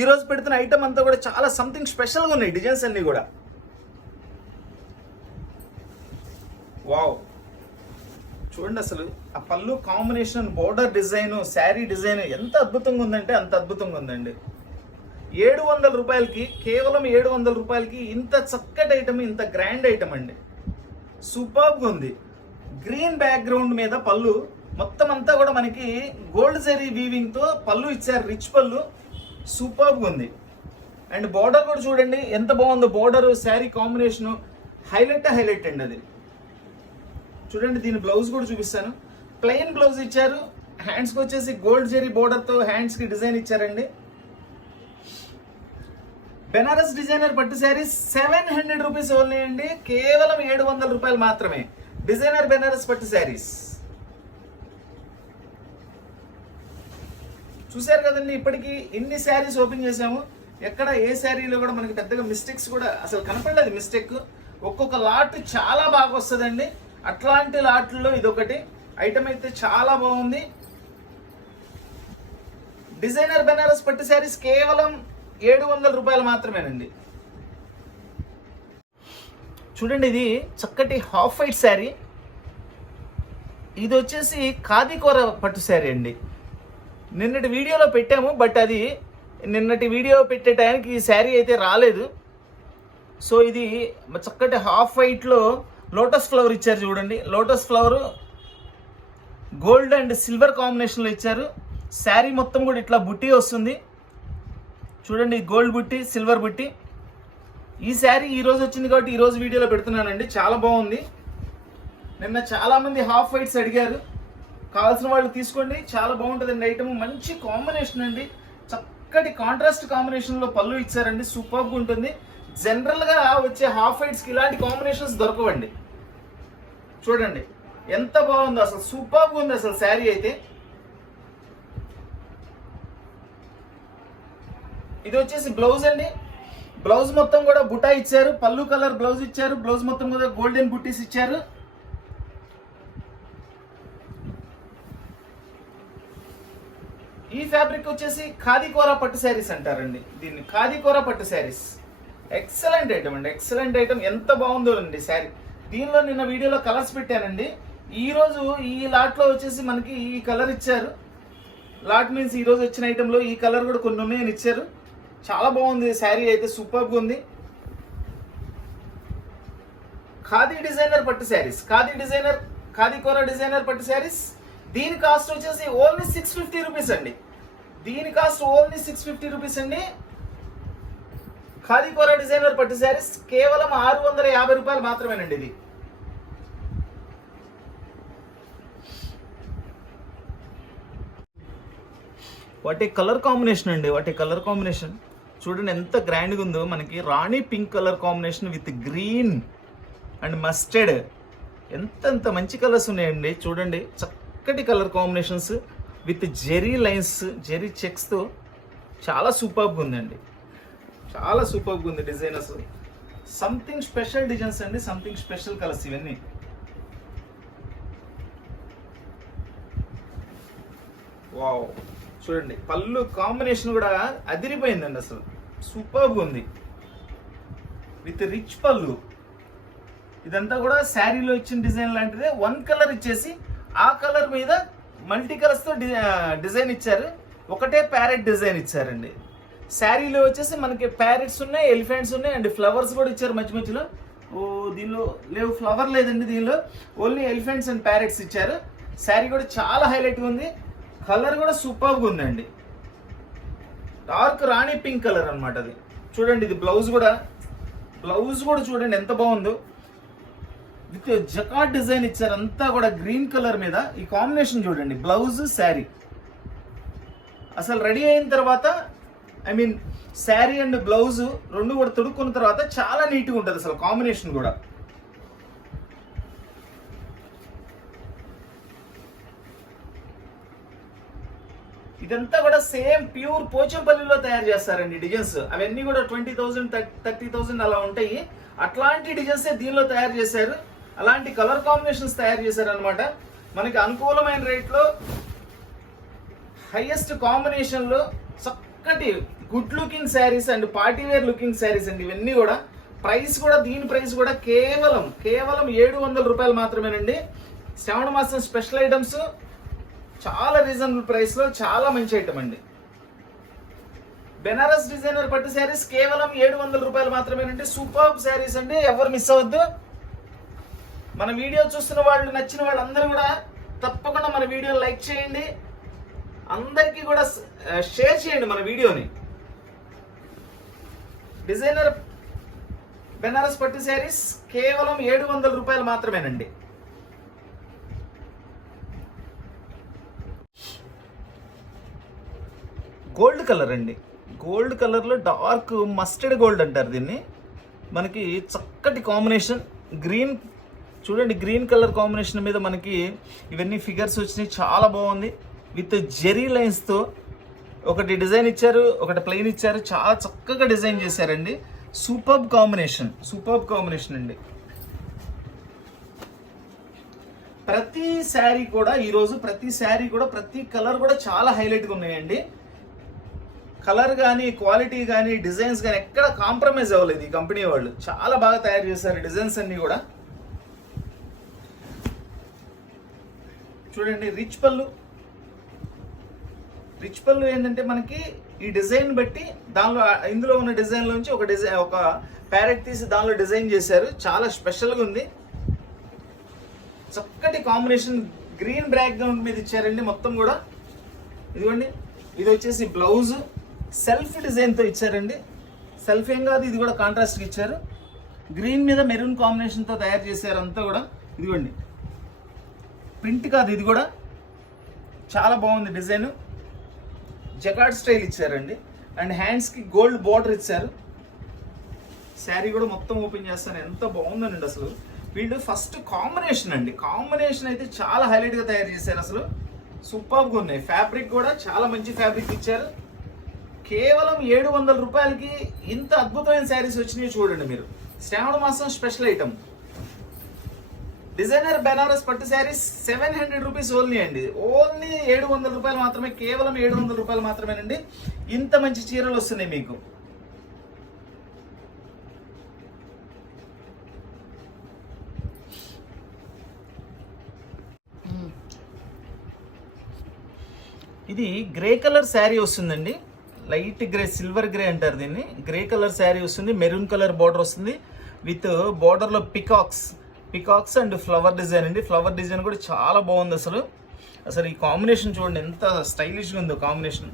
ఈరోజు పెడుతున్న ఐటమ్ అంతా కూడా చాలా సంథింగ్ స్పెషల్గా ఉన్నాయి డిజైన్స్ అన్నీ కూడా. వావ్, చూడండి అసలు ఆ పళ్ళు combination, border design, sari design ఎంత అద్భుతంగా ఉందంటే అంత అద్భుతంగా ఉందండి. 700 రూపాయలకి, కేవలం 700 రూపాయలకి ఇంత చక్కటి ఐటమ్, ఇంత గ్రాండ్ ఐటమ్ అండి. సూపర్గా ఉంది. గ్రీన్ బ్యాక్గ్రౌండ్ మీద పళ్ళు మొత్తం అంతా కూడా మనకి గోల్డ్ జరీ వీవింగ్తో పళ్ళు ఇచ్చారు, రిచ్ పళ్ళు. సూపర్గా ఉంది. అండ్ బార్డర్ కూడా చూడండి ఎంత బాగుందో. బార్డర్ శారీ కాంబినేషను హైలైట్ అండి అది. చూడండి దీని బ్లౌజ్ కూడా చూపిస్తాను. ప్లెయిన్ బ్లౌజ్ ఇచ్చారు, హ్యాండ్స్కి వచ్చేసి గోల్డ్ జరీ బోర్డర్తో హ్యాండ్స్కి డిజైన్ ఇచ్చారండి. బెనారస్ డిజైనర్ పట్టు శారీస్ 700 రూపీస్ ఓన్లీ అండి, కేవలం 700 రూపాయలు మాత్రమే. డిజైనర్ బెనారస్ పట్టు శారీస్ చూశారు కదండి. ఇప్పటికీ ఇన్ని శారీస్ ఓపెన్ చేసాము, ఎక్కడ ఏ శారీలో కూడా మనకి పెద్దగా మిస్టేక్స్ కూడా అసలు కనపడలేదు. మిస్టేక్ ఒక్కొక్క లాట్ చాలా బాగా వస్తుందండి. అట్లాంటి లాట్లలో ఇదొకటి ఐటమ్ అయితే చాలా బాగుంది. డిజైనర్ బెనారస్ పట్టు శారీస్ కేవలం 700 రూపాయలు మాత్రమేనండి. చూడండి ఇది చక్కటి హాఫ్ వైట్ శారీ. ఇది వచ్చేసి ఖాదీకోర పట్టు శారీ అండి. నిన్నటి వీడియోలో పెట్టాము, బట్ అది నిన్నటి వీడియో పెట్టే టైంకి ఈ శారీ అయితే రాలేదు. సో ఇది చక్కటి హాఫ్ వైట్లో లోటస్ ఫ్లవర్ ఇచ్చారు చూడండి. Lotus flower gold and silver కాంబినేషన్లో ఇచ్చారు. శారీ మొత్తం కూడా ఇట్లా బుట్టి వస్తుంది చూడండి, గోల్డ్ బుట్టి, సిల్వర్ బుట్టి. ఈ శారీ ఈరోజు వచ్చింది కాబట్టి ఈరోజు వీడియోలో పెడుతున్నానండి. చాలా బాగుంది. నిన్న చాలామంది హాఫ్ వైట్స్ అడిగారు, కావాల్సిన వాళ్ళు తీసుకోండి. చాలా బాగుంటుందండి ఐటమ్. మంచి కాంబినేషన్ అండి, చక్కటి కాంట్రాస్ట్ కాంబినేషన్లో పళ్ళు ఇచ్చారండి. సూపర్గా ఉంటుంది. జనరల్గా వచ్చే హాఫ్ వైట్స్కి ఇలాంటి కాంబినేషన్స్ దొరకవండి. చూడండి ఎంత బాగుందో, అసలు సూపర్గా ఉంది అసలు శారీ అయితే. ఇది వచ్చేసి బ్లౌజ్ అండి. బ్లౌజ్ మొత్తం కూడా బుటా ఇచ్చారు, పళ్ళు కలర్ బ్లౌజ్ ఇచ్చారు. బ్లౌజ్ మొత్తం కూడా గోల్డెన్ బుట్టీస్ ఇచ్చారు. ఈ ఫ్యాబ్రిక్ వచ్చేసి ఖాదీకోరా పట్టు శారీస్ అంటారండి. దీన్ని ఖాదీకోరా పట్టు శారీస్. ఎక్సలెంట్ ఐటమ్ అండి, ఎక్సలెంట్ ఐటమ్. ఎంత బాగుందో అండి శారీ. దీనిలో నిన్న వీడియోలో కలర్స్ పెట్టానండి. ఈరోజు ఈ లాట్లో వచ్చేసి మనకి ఈ కలర్ ఇచ్చారు. లాట్ మీన్స్ ఈరోజు వచ్చిన ఐటెంలో ఈ కలర్ కూడా కొన్ని ఉన్నాయని ఇచ్చారు. చాలా బాగుంది శారీ అయితే, సూపర్గా ఉంది. ఖాదీ డిజైనర్ పట్టు శారీస్, ఖాదీకోరా డిజైనర్ పట్టు శారీస్. దీని కాస్ట్ వచ్చేసి ఓన్లీ 650 రూపీస్ అండి. దీని కాస్ట్ ఓన్లీ 650 రూపీస్ అండి. ఖాదీకోరా డిజైనర్ పట్టు శారీస్ కేవలం 650 రూపాయలు మాత్రమేనండి. ఇది వాటి కలర్ కాంబినేషన్ అండి, వాటి కలర్ కాంబినేషన్ చూడండి ఎంత గ్రాండ్గా ఉందో. మనకి rani pink colour combination with green and mustard. ఎంత మంచి కలర్స్ ఉన్నాయండి చూడండి. చక్కటి colour combinations with zari lines, zari చెక్స్తో చాలా సూపర్గా ఉందండి. చాలా సూపర్గా ఉంది డిజైనర్స్. సంథింగ్ స్పెషల్ డిజైన్స్ అండి, సంథింగ్ స్పెషల్ కలర్స్ ఇవన్నీ. వావ్, చూడండి పళ్ళు కాంబినేషన్ కూడా అదిరిపోయిందండి, అసలు సూపర్గా ఉంది. విత్ రిచ్ పళ్ళు. ఇదంతా కూడా శారీలో ఇచ్చిన డిజైన్ లాంటిదే. వన్ కలర్ ఇచ్చేసి ఆ కలర్ మీద మల్టీ కలర్స్తో డిజైన్ ఇచ్చారు. ఒకటే ప్యారెట్ డిజైన్ ఇచ్చారండి. శారీలో వచ్చేసి మనకి ప్యారెట్స్ ఉన్నాయి, ఎలిఫెంట్స్ ఉన్నాయి అండ్ ఫ్లవర్స్ కూడా ఇచ్చారు మధ్య మధ్యలో. దీనిలో లేవు, ఫ్లవర్ లేదండి దీనిలో, ఓన్లీ ఎలిఫెంట్స్ అండ్ ప్యారెట్స్ ఇచ్చారు. శారీ కూడా చాలా హైలైట్గా ఉంది. కలర్ కూడా సూపర్గా ఉందండి. డార్క్ రాణి పింక్ కలర్ అనమాట అది. చూడండి ఇది బ్లౌజ్ కూడా చూడండి ఎంత బాగుందో. విత్ జకాట్ డిజైన్ ఇచ్చారు, అంతా కూడా గ్రీన్ కలర్ మీద. ఈ కాంబినేషన్ చూడండి, బ్లౌజ్ శారీ. అసలు రెడీ అయిన తర్వాత శారీ అండ్ బ్లౌజ్ రెండు కూడా తొడుక్కున్న తర్వాత చాలా నీట్గా ఉంటుంది అసలు కాంబినేషన్ కూడా. ఇదంతా కూడా సేమ్ ప్యూర్ పోచంపల్లిలో తయారు చేస్తారండి డిజైన్స్. అవన్నీ కూడా 20,000 30,000 అలా ఉంటాయి. అట్లాంటి డిజైన్సే దీనిలో తయారు చేశారు. అలాంటి కలర్ కాంబినేషన్స్ తయారు చేశారు అనమాట. మనకి అనుకూలమైన రేట్లో, హైయెస్ట్ కాంబినేషన్లో చక్కటి good looking saris and party wear looking saris అండి ఇవన్నీ కూడా. ప్రైస్ కూడా, దీని ప్రైస్ కూడా కేవలం 700 రూపాయలు మాత్రమేనండి. శ్రావణ మాసం స్పెషల్ ఐటమ్స్, చాలా రీజనబుల్ ప్రైస్లో చాలా మంచి ఐటమ్ అండి. బెనారస్ డిజైనర్ పట్టు శారీస్ కేవలం 700 రూపాయలు మాత్రమేనండి. సూపర్ శారీస్ అండి, ఎవరు మిస్ అవ్వద్దు. మన వీడియో చూస్తున్న వాళ్ళు, నచ్చిన వాళ్ళందరూ కూడా తప్పకుండా మన వీడియో లైక్ చేయండి, అందరికీ కూడా షేర్ చేయండి మన వీడియోని. డిజైనర్ బెనారస్ పట్టు శారీస్ కేవలం 700 రూపాయలు మాత్రమేనండి. గోల్డ్ కలర్ అండి, గోల్డ్ కలర్లో డార్క్ మస్టర్డ్ గోల్డ్ అంటారు దీన్ని. మనకి చక్కటి కాంబినేషన్ గ్రీన్, చూడండి గ్రీన్ కలర్ కాంబినేషన్ మీద మనకి ఇవన్నీ ఫిగర్స్ వచ్చినాయి. చాలా బాగుంది. విత్ జెరీ లైన్స్తో ఒకటి డిజైన్ ఇచ్చారు, ఒకటి ప్లెయిన్ ఇచ్చారు. చాలా చక్కగా డిజైన్ చేశారండి. సూపర్బ్ కాంబినేషన్ అండి. ప్రతి శారీ కూడా ఈరోజు ప్రతి కలర్ కూడా చాలా హైలైట్గా ఉన్నాయండి. కలర్ కానీ, క్వాలిటీ కానీ, డిజైన్స్ కానీ ఎక్కడ కాంప్రమైజ్ అవ్వలేదు ఈ కంపెనీ వాళ్ళు. చాలా బాగా తయారు చేశారు డిజైన్స్ అన్నీ కూడా. చూడండి రిచ్ పళ్ళు ఏంటంటే మనకి ఈ డిజైన్ బట్టి ఇందులో ఉన్న డిజైన్లోంచి ఒక ప్యారెట్ తీసి దానిలో డిజైన్ చేశారు. చాలా స్పెషల్గా ఉంది. చక్కటి కాంబినేషన్ గ్రీన్ బ్యాక్గ్రౌండ్ మీద ఇచ్చారండి మొత్తం కూడా. ఇదిగోండి, ఇది వచ్చేసి బ్లౌజ్ సెల్ఫ్ డిజైన్తో ఇచ్చారండి. సెల్ఫ్ ఏం కాదు, ఇది కూడా కాంట్రాస్ట్గా ఇచ్చారు. గ్రీన్ మీద మెరూన్ కాంబినేషన్తో తయారు చేశారు అంతా కూడా. ఇదిగోండి, ప్రింట్ కాదు, ఇది కూడా చాలా బాగుంది డిజైన్. జకార్డ్ స్టైల్ ఇచ్చారండి. అండ్ హ్యాండ్స్కి గోల్డ్ బార్డర్ ఇచ్చారు. శారీ కూడా మొత్తం ఓపెన్ చేస్తాను, ఎంత బాగుందండి అసలు. వీళ్ళు ఫస్ట్ కాంబినేషన్ అండి, కాంబినేషన్ అయితే చాలా హైలైట్గా తయారు చేశారు అసలు. సూపర్గా ఉన్నాయి. ఫ్యాబ్రిక్ కూడా చాలా మంచి ఫ్యాబ్రిక్ ఇచ్చారు. కేవలం 700 రూపాయలకి ఇంత అద్భుతమైన శారీస్ వచ్చినాయి చూడండి మీరు. శ్రావణ మాసం స్పెషల్ ఐటమ్ డిజైనర్ బెనారస్ పట్టు శారీస్ 700 రూపీస్ ఓన్లీ అండి. ఓన్లీ 700 రూపాయలు మాత్రమే, కేవలం 700 రూపాయలు మాత్రమేనండి. ఇంత మంచి చీరలు వస్తున్నాయి మీకు. ఇది గ్రే కలర్ శారీ వస్తుందండి. లైట్ గ్రే, సిల్వర్ గ్రే అంటారు దీన్ని. గ్రే కలర్ శారీ వస్తుంది, మెరూన్ కలర్ బార్డర్ వస్తుంది విత్ బార్డర్లో పికాక్స్ అండ్ ఫ్లవర్ డిజైన్ అండి. ఫ్లవర్ డిజైన్ కూడా చాలా బాగుంది అసలు. అసలు ఈ కాంబినేషన్ చూడండి ఎంత స్టైలిష్గా ఉందో కాంబినేషన్.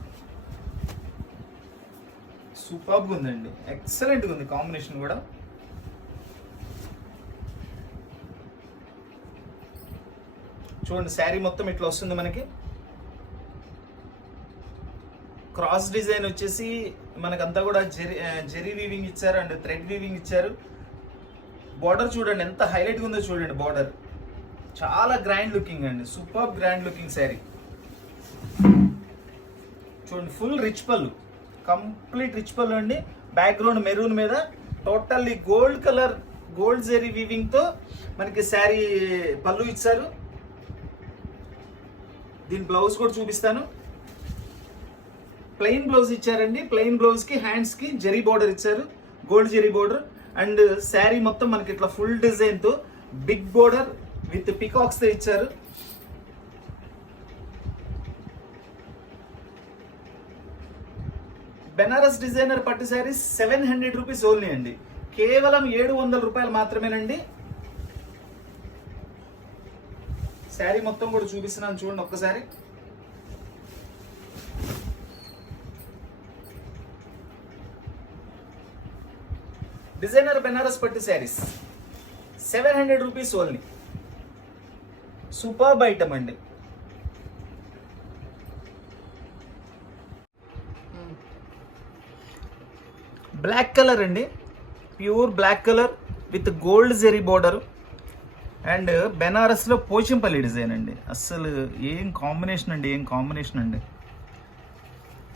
సూపర్గా ఉందండి, ఎక్సలెంట్గా ఉంది కాంబినేషన్ కూడా. చూడండి శారీ మొత్తం ఇట్లా వస్తుంది మనకి. క్రాస్ డిజైన్ వచ్చేసి మనకంతా కూడా జెరీ వీవింగ్ ఇచ్చారు అండ్ థ్రెడ్ వీవింగ్ ఇచ్చారు. బార్డర్ చూడండి ఎంత హైలైట్గా ఉందో చూడండి. బార్డర్ చాలా గ్రాండ్ లుకింగ్ అండి, సూపర్ గ్రాండ్ లుకింగ్ శారీ. చూడండి full rich pallu, complete rich pallu అండి. బ్యాక్గ్రౌండ్ మెరూన్ మీద totally gold colour, gold zari వీవింగ్తో మనకి శారీ పళ్ళు ఇచ్చారు. దీని బ్లౌజ్ కూడా చూపిస్తాను. ప్లెయిన్ బ్లౌజ్ ఇచ్చారండి. ప్లెయిన్ బ్లౌజ్కి హ్యాండ్స్కి జెరీ బార్డర్ ఇచ్చారు, gold zari border. And sari మొత్తం మనకి ఇట్లా ఫుల్ డిజైన్తో బిగ్ బార్డర్ విత్ పికాక్స్తో ఇచ్చారు. బెనారస్ డిజైనర్ పట్టు శారీస్ 700 రూపీస్ ఓన్లీ అండి. కేవలం 700 రూపాయలు మాత్రమేనండి. శారీ మొత్తం కూడా చూపిస్తున్నాను చూడండి ఒక్కసారి. డిజైనర్ బెనారస్ పట్టు saris 700 rupees only. Superb item అండి. బ్లాక్ కలర్ అండి, pure black colour with gold zari border and బెనారస్లో పోచంపల్లి డిజైన్ అండి. అస్సలు ఏం కాంబినేషన్ అండి, ఏం కాంబినేషన్ అండి.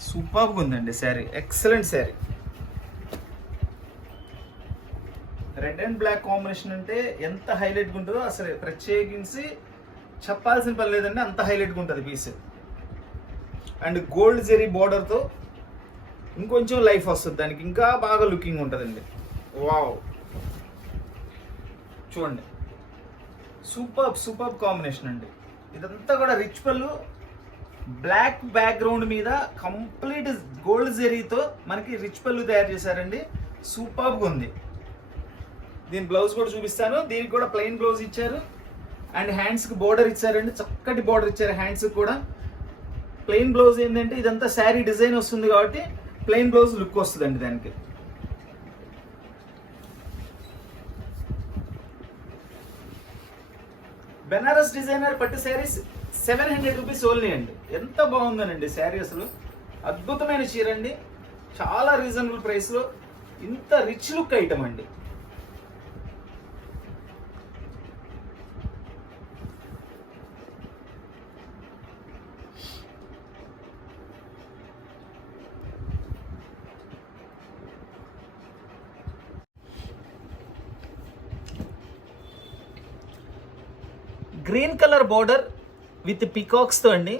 సూపర్గా ఉందండి sari, excellent sari. Red and black combination అంటే ఎంత హైలైట్గా ఉంటుందో అసలు ప్రత్యేకించి చెప్పాల్సిన పని లేదండి, అంత హైలైట్గా ఉంటుంది పీస్. అండ్ గోల్డ్ జెరీ బార్డర్తో ఇంకొంచెం లైఫ్ వస్తుంది దానికి, ఇంకా బాగా లుకింగ్ ఉంటుందండి. వావ్, చూడండి సూపర్ కాంబినేషన్ అండి. ఇదంతా కూడా రిచ్ పళ్ళు, బ్లాక్ బ్యాక్గ్రౌండ్ మీద కంప్లీట్ గోల్డ్ జెరీతో మనకి రిచ్ పళ్ళు తయారు చేశారండి. సూపర్గా ఉంది. దీని బ్లౌజ్ కూడా చూపిస్తాను. దీనికి కూడా ప్లెయిన్ బ్లౌజ్ ఇచ్చారు అండ్ హ్యాండ్స్కి బోర్డర్ ఇచ్చారండి. చక్కటి బోర్డర్ ఇచ్చారు హ్యాండ్స్కి కూడా. ప్లెయిన్ బ్లౌజ్ ఏంటంటే ఇదంతా శారీ డిజైన్ వస్తుంది కాబట్టి ప్లెయిన్ బ్లౌజ్ లుక్ వస్తుందండి దానికి. బెనారస్ డిజైనర్ పట్టు శారీస్ 700 రూపీస్ ఓన్లీ అండి. ఎంత బాగుందనండి శారీ, అసలు అద్భుతమైన చీర అండి. చాలా రీజనబుల్ ప్రైస్లో ఇంత రిచ్ లుక్ ఐటమ్ అండి. గ్రీన్ కలర్ బార్డర్ విత్ పికాక్స్తో అండి.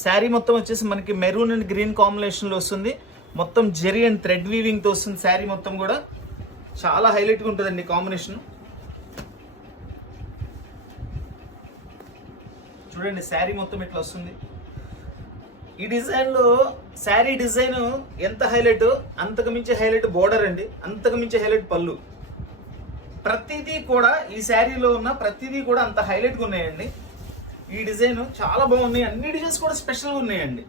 శారీ మొత్తం వచ్చేసి మనకి మెరూన్ అండ్ గ్రీన్ కాంబినేషన్లో వస్తుంది. మొత్తం జెరీ అండ్ థ్రెడ్ వీవింగ్తో వస్తుంది శారీ మొత్తం కూడా. చాలా హైలైట్గా ఉంటుందండి కాంబినేషన్. చూడండి శారీ మొత్తం ఇట్లా వస్తుంది. ఈ డిజైన్లో శారీ డిజైన్ ఎంత హైలైట్, అంతకు మించి హైలైట్ బార్డర్ అండి, అంతకు మించి హైలైట్ పళ్ళు. ప్రతిదీ కూడా ఈ శారీలో ఉన్న ప్రతిదీ కూడా అంత హైలైట్గా ఉన్నాయండి. ఈ డిజైన్ చాలా బాగున్నాయి. అన్ని డిజైన్స్ కూడా స్పెషల్గా ఉన్నాయండి.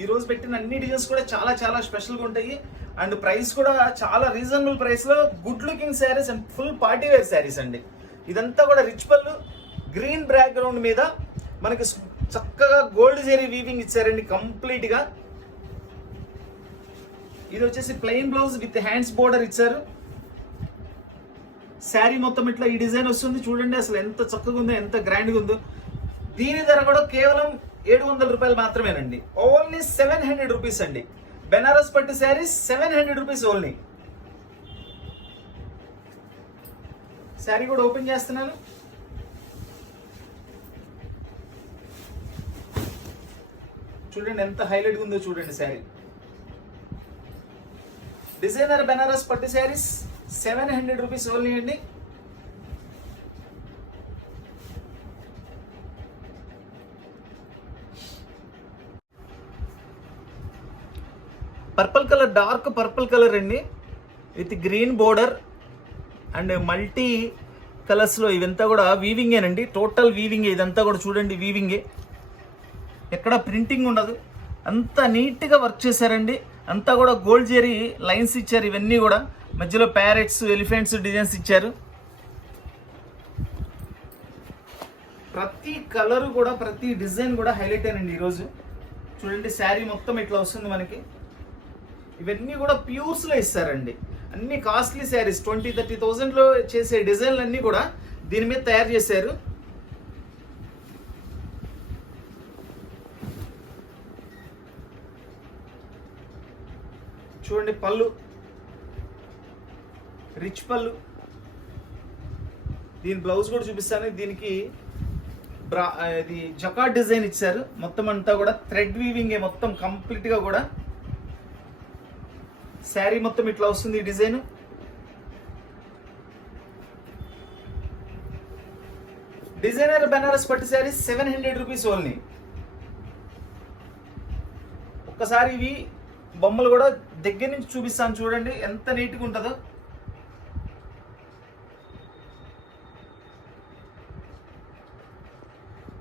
ఈ రోజు పెట్టిన అన్ని డిజైన్స్ కూడా చాలా చాలా స్పెషల్గా ఉంటాయి. అండ్ ప్రైస్ కూడా చాలా రీజనబుల్ ప్రైస్లో good looking saris and full party wear saris అండి. ఇదంతా కూడా రిచ్ పళ్ళు, గ్రీన్ బ్యాక్గ్రౌండ్ మీద మనకి చక్కగా గోల్డ్ జెరీ వీవింగ్ ఇచ్చారండి కంప్లీట్గా. ఇది వచ్చేసి plain blouse with hands border ఇచ్చారు. శారీ మొత్తం ఇట్లా ఈ డిజైన్ వస్తుంది. చూడండి అసలు ఎంత చక్కగా ఉందో, ఎంత గ్రాండ్గా ఉందో. దీని ధర కూడా కేవలం 700 రూపాయలు మాత్రమేనండి. ఓన్లీ 700 రూపీస్ అండి. బెనారస్ పట్టు శారీస్ 700 రూపీస్ ఓన్లీ. శారీ కూడా ఓపెన్ చేస్తున్నాను. చూడండి ఎంత హైలైట్గా ఉందో చూడండి శారీ. డిజైనర్ బెనారస్ పట్టు శారీస్ 700 రూపీస్ ఓన్లీ అండి. Purple colour, dark purple colour అండి with green border and multi కలర్స్లో. ఇదంతా కూడా వీవింగేనండి, టోటల్ వీవింగ్. ఇదంతా కూడా చూడండి వీవింగే, ఎక్కడ ప్రింటింగ్ ఉండదు. అంతా నీట్గా వర్క్ చేశారండి. అంతా కూడా గోల్డ్ జెరీ లైన్స్ ఇచ్చారు. ఇవన్నీ కూడా మధ్యలో ప్యారెట్స్, ఎలిఫెంట్స్ డిజైన్స్ ఇచ్చారు. ప్రతి కలర్ కూడా, ప్రతి డిజైన్ కూడా హైలైట్ అయినండి ఈరోజు. చూడండి శారీ మొత్తం ఇట్లా వస్తుంది మనకి. ఇవన్నీ కూడా ప్యూర్స్లో ఇస్తారండి. అన్ని కాస్ట్లీ శారీస్ 20-30,000లో చేసే డిజైన్లు అన్నీ కూడా దీని మీద తయారు చేశారు. చూడండి పళ్ళు, రిచ్ పళ్ళు. దీని బ్లౌజ్ కూడా చూపిస్తాను. దీనికి ఇది జకార్డ్ డిజైన్ ఇచ్చారు. మొత్తం అంతా కూడా థ్రెడ్ వీవింగ్ మొత్తం కంప్లీట్గా కూడా. శారీ మొత్తం ఇట్లా వస్తుంది ఈ డిజైన్. డిజైనర్ బెనారస్ పట్టు శారీ 700 రూపీస్ ఓన్లీ. ఒక్కసారి ఇవి బొమ్మలు కూడా దగ్గర నుంచి చూపిస్తాను. చూడండి ఎంత నీట్గా ఉంటుందో.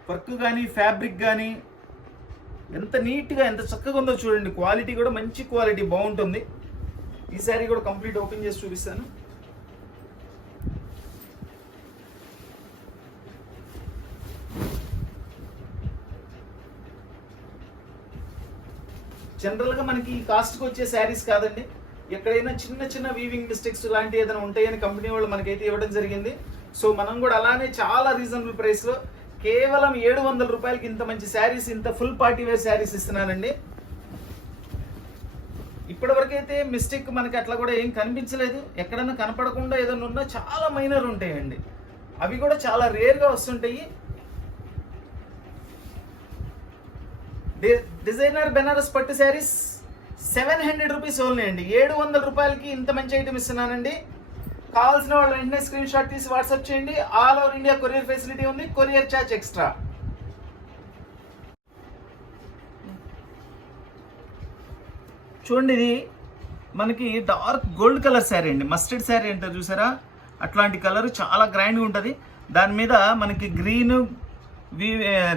వర్క్ కానీ ఫ్యాబ్రిక్ కానీ ఎంత నీట్గా, ఎంత చక్కగా ఉందో చూడండి. క్వాలిటీ కూడా మంచి క్వాలిటీ, బాగుంటుంది. ఈ శారీ కూడా కంప్లీట్ ఓపెన్ చేసి చూపిస్తాను. జనరల్గా మనకి ఈ కాస్ట్కి వచ్చే శారీస్ కాదండి. ఎక్కడైనా చిన్న చిన్న వీవింగ్ మిస్టేక్స్ లాంటివి ఏదైనా ఉంటాయని కంపెనీ వాళ్ళు మనకైతే ఇవ్వడం జరిగింది. సో మనం కూడా అలానే చాలా రీజనబుల్ ప్రైస్లో కేవలం 700 రూపాయలకి ఇంత మంచి శారీస్, ఇంత ఫుల్ పార్టీ వేర్ శారీస్ ఇస్తున్నానండి. ఇప్పటివరకు అయితే మిస్టేక్ మనకి అట్లా కూడా ఏం కనిపించలేదు. ఎక్కడన్నా కనపడకుండా ఏదైనా ఉన్నా చాలా మైనర్ ఉంటాయండి. అవి కూడా చాలా రేర్గా వస్తుంటాయి. డిజైనర్ బెనారస్ పట్టు శారీస్ 700 రూపీస్ ఓన్లీ అండి. 700 రూపాయలకి ఇంత మంచి ఐటమ్ ఇస్తున్నానండి. కావాల్సిన వాళ్ళు వెంటనే స్క్రీన్ షాట్ తీసి వాట్సాప్ చేయండి. All over India courier facility ఉంది, కొరియర్ ఛార్జ్ ఎక్స్ట్రా. చూడండి ఇది మనకి డార్క్ గోల్డ్ కలర్ శారీ అండి. మస్టర్డ్ శారీ అంటారు చూసారా, అట్లాంటి కలర్ చాలా గ్రాండ్గా ఉంటుంది. దాని మీద మనకి గ్రీన్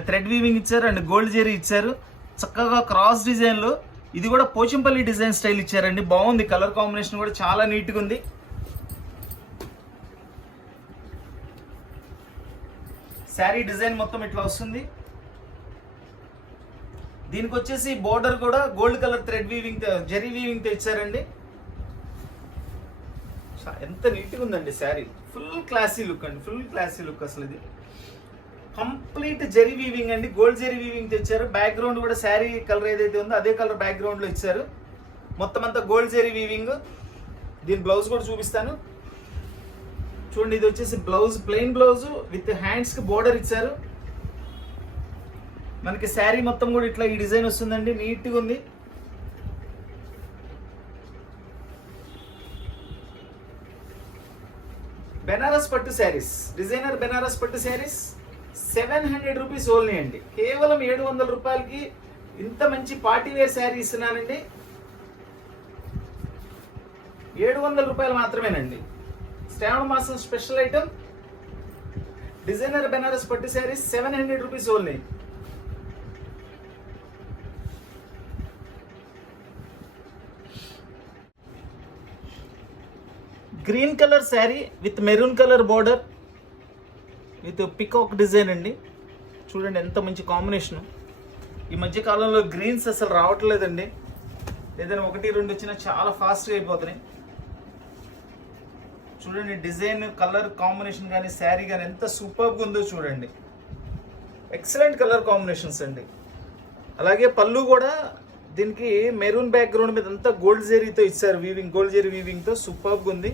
థ్రెడ్ వీవింగ్ ఇచ్చారు అండ్ గోల్డ్ జెరీ ఇచ్చారు. చక్కగా క్రాస్ డిజైన్లో. ఇది కూడా పోచంపల్లి డిజైన్ స్టైల్ ఇచ్చారండి. బాగుంది, కలర్ కాంబినేషన్ కూడా చాలా నీట్గా ఉంది. శారీ డిజైన్ మొత్తం ఇట్లా వస్తుంది. దీనికి వచ్చేసి బోర్డర్ కూడా gold colour thread weaving, zari weaving తో ఇచ్చారండి. ఎంత నీట్గా ఉందండి శారీ. ఫుల్ క్లాసీ లుక్ అండి, ఫుల్ క్లాసీ లుక్. అసలు ఇది కంప్లీట్ జెరీ వీవింగ్ అండి, గోల్డ్ జెరీ వీవింగ్ తెచ్చారు. బ్యాక్గ్రౌండ్ కూడా శారీ కలర్ ఏదైతే ఉందో అదే కలర్ బ్యాక్గ్రౌండ్ లో ఇచ్చారు. మొత్తం అంతా గోల్డ్ జెరీ వీవింగ్. దీని బ్లౌజ్ కూడా చూపిస్తాను. చూడండి ఇది వచ్చేసి blouse, plain blouse with hands కి బోర్డర్ ఇచ్చారు. మనకి శారీ మొత్తం కూడా ఇట్లా ఈ డిజైన్ వస్తుందండి, నీట్గా ఉంది. బెనారస్ పట్టు శారీస్, డిజైనర్ బెనారస్ పట్టు శారీస్ 700 రూపీస్ ఓన్లీ అండి. కేవలం 700 రూపాయలకి ఇంత మంచి పార్టీ వేర్ శారీ ఇస్తున్నానండి. 700 రూపాయలు మాత్రమేనండి. శ్రావణ మాసం స్పెషల్ ఐటమ్ డిజైనర్ బెనారస్ పట్టు saris 700 rupees only. Green colour sari with maroon colour border with peacock design అండి. చూడండి ఎంత మంచి కాంబినేషన్. ఈ మధ్య కాలంలో గ్రీన్స్ అసలు రావట్లేదండి. ఏదైనా 1-2 వచ్చినా చాలా ఫాస్ట్గా అయిపోతున్నాయి. చూడండి డిజైన్ కలర్ కాంబినేషన్ కానీ శారీ కానీ ఎంత సూపర్గా ఉందో చూడండి. ఎక్సలెంట్ కలర్ కాంబినేషన్స్ అండి. అలాగే పళ్ళు కూడా దీనికి మెరూన్ బ్యాక్గ్రౌండ్ మీద అంతా గోల్డ్ జెరీతో ఇచ్చారు. వీవింగ్ గోల్డ్ జెరీ వీవింగ్తో సూపర్గా ఉంది.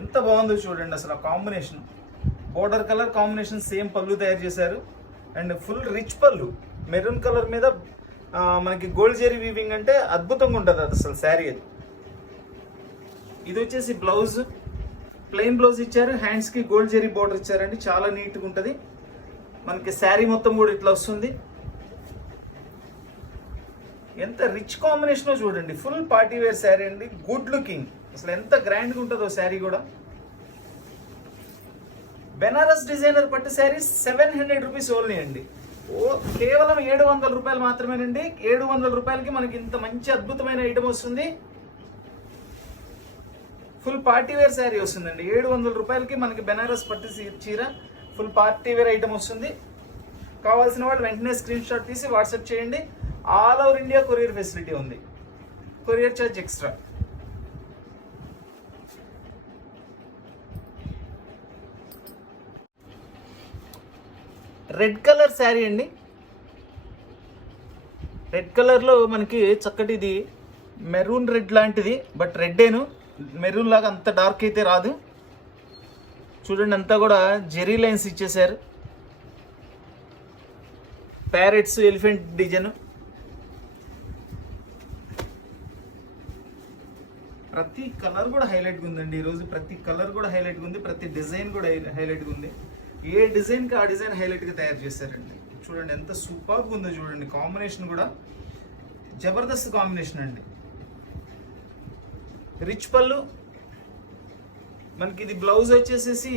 ఎంత బాగుందో చూడండి అసలు ఆ combination. Border colour combination same పళ్ళు తయారు చేశారు. అండ్ ఫుల్ రిచ్ పళ్ళు మెరూన్ కలర్ మీద మనకి గోల్డ్ జెరీ వీవింగ్ అంటే అద్భుతంగా ఉంటుంది అది అసలు శారీ. అది ఇది వచ్చేసి బ్లౌజ్, ప్లెయిన్ బ్లౌజ్ ఇచ్చారు. హ్యాండ్స్కి గోల్డ్ జెరీ బోర్డర్ ఇచ్చారండి. చాలా నీట్గా ఉంటుంది. మనకి శారీ మొత్తం కూడా ఇట్లా వస్తుంది. ఎంత రిచ్ కాంబినేషనో చూడండి. ఫుల్ పార్టీ వేర్ శారీ అండి. Good looking. అసలు ఎంత గ్రాండ్గా ఉంటుందో శారీ కూడా. బెనారస్ డిజైనర్ పట్టు శారీ 700 రూపీస్ ఓన్లీ అండి. కేవలం 700 రూపాయలు మాత్రమేనండి. 700 రూపాయలకి మనకి ఇంత మంచి అద్భుతమైన ఐటమ్ వస్తుంది. ఫుల్ పార్టీ వేర్ శారీ వస్తుందండి. 700 రూపాయలకి మనకి బెనారస్ పట్టు చీర ఫుల్ పార్టీ వేర్ ఐటమ్ వస్తుంది. కావాల్సిన వాళ్ళు వెంటనే స్క్రీన్ షాట్ తీసి వాట్సాప్ చేయండి. All over India courier facility ఉంది. Courier charge extra. Red colour sari అండి. రెడ్ కలర్లో మనకి చక్కటి ఇది మెరూన్ రెడ్ లాంటిది, బట్ రెడ్డేను, మెరూన్ లాగా అంత డార్క్ అయితే రాదు. చూడండి అంతా కూడా జెరీ లైన్స్ ఇచ్చేసారు. Parrots, elephant design. ప్రతి కలర్ కూడా హైలైట్గా ఉందండి ఈరోజు. ప్రతి కలర్ కూడా హైలైట్గా ఉంది. ప్రతి డిజైన్ కూడా హైలైట్గా ఉంది. ఏ డిజైన్కి ఆ డిజైన్ హైలైట్గా తయారు చేశారండి. చూడండి ఎంత సూపర్గా ఉందో చూడండి. కాంబినేషన్ కూడా జబర్దస్త్ కాంబినేషన్ అండి. రిచ్ పళ్ళు మనకి. ఇది బ్లౌజ్ వచ్చేసేసి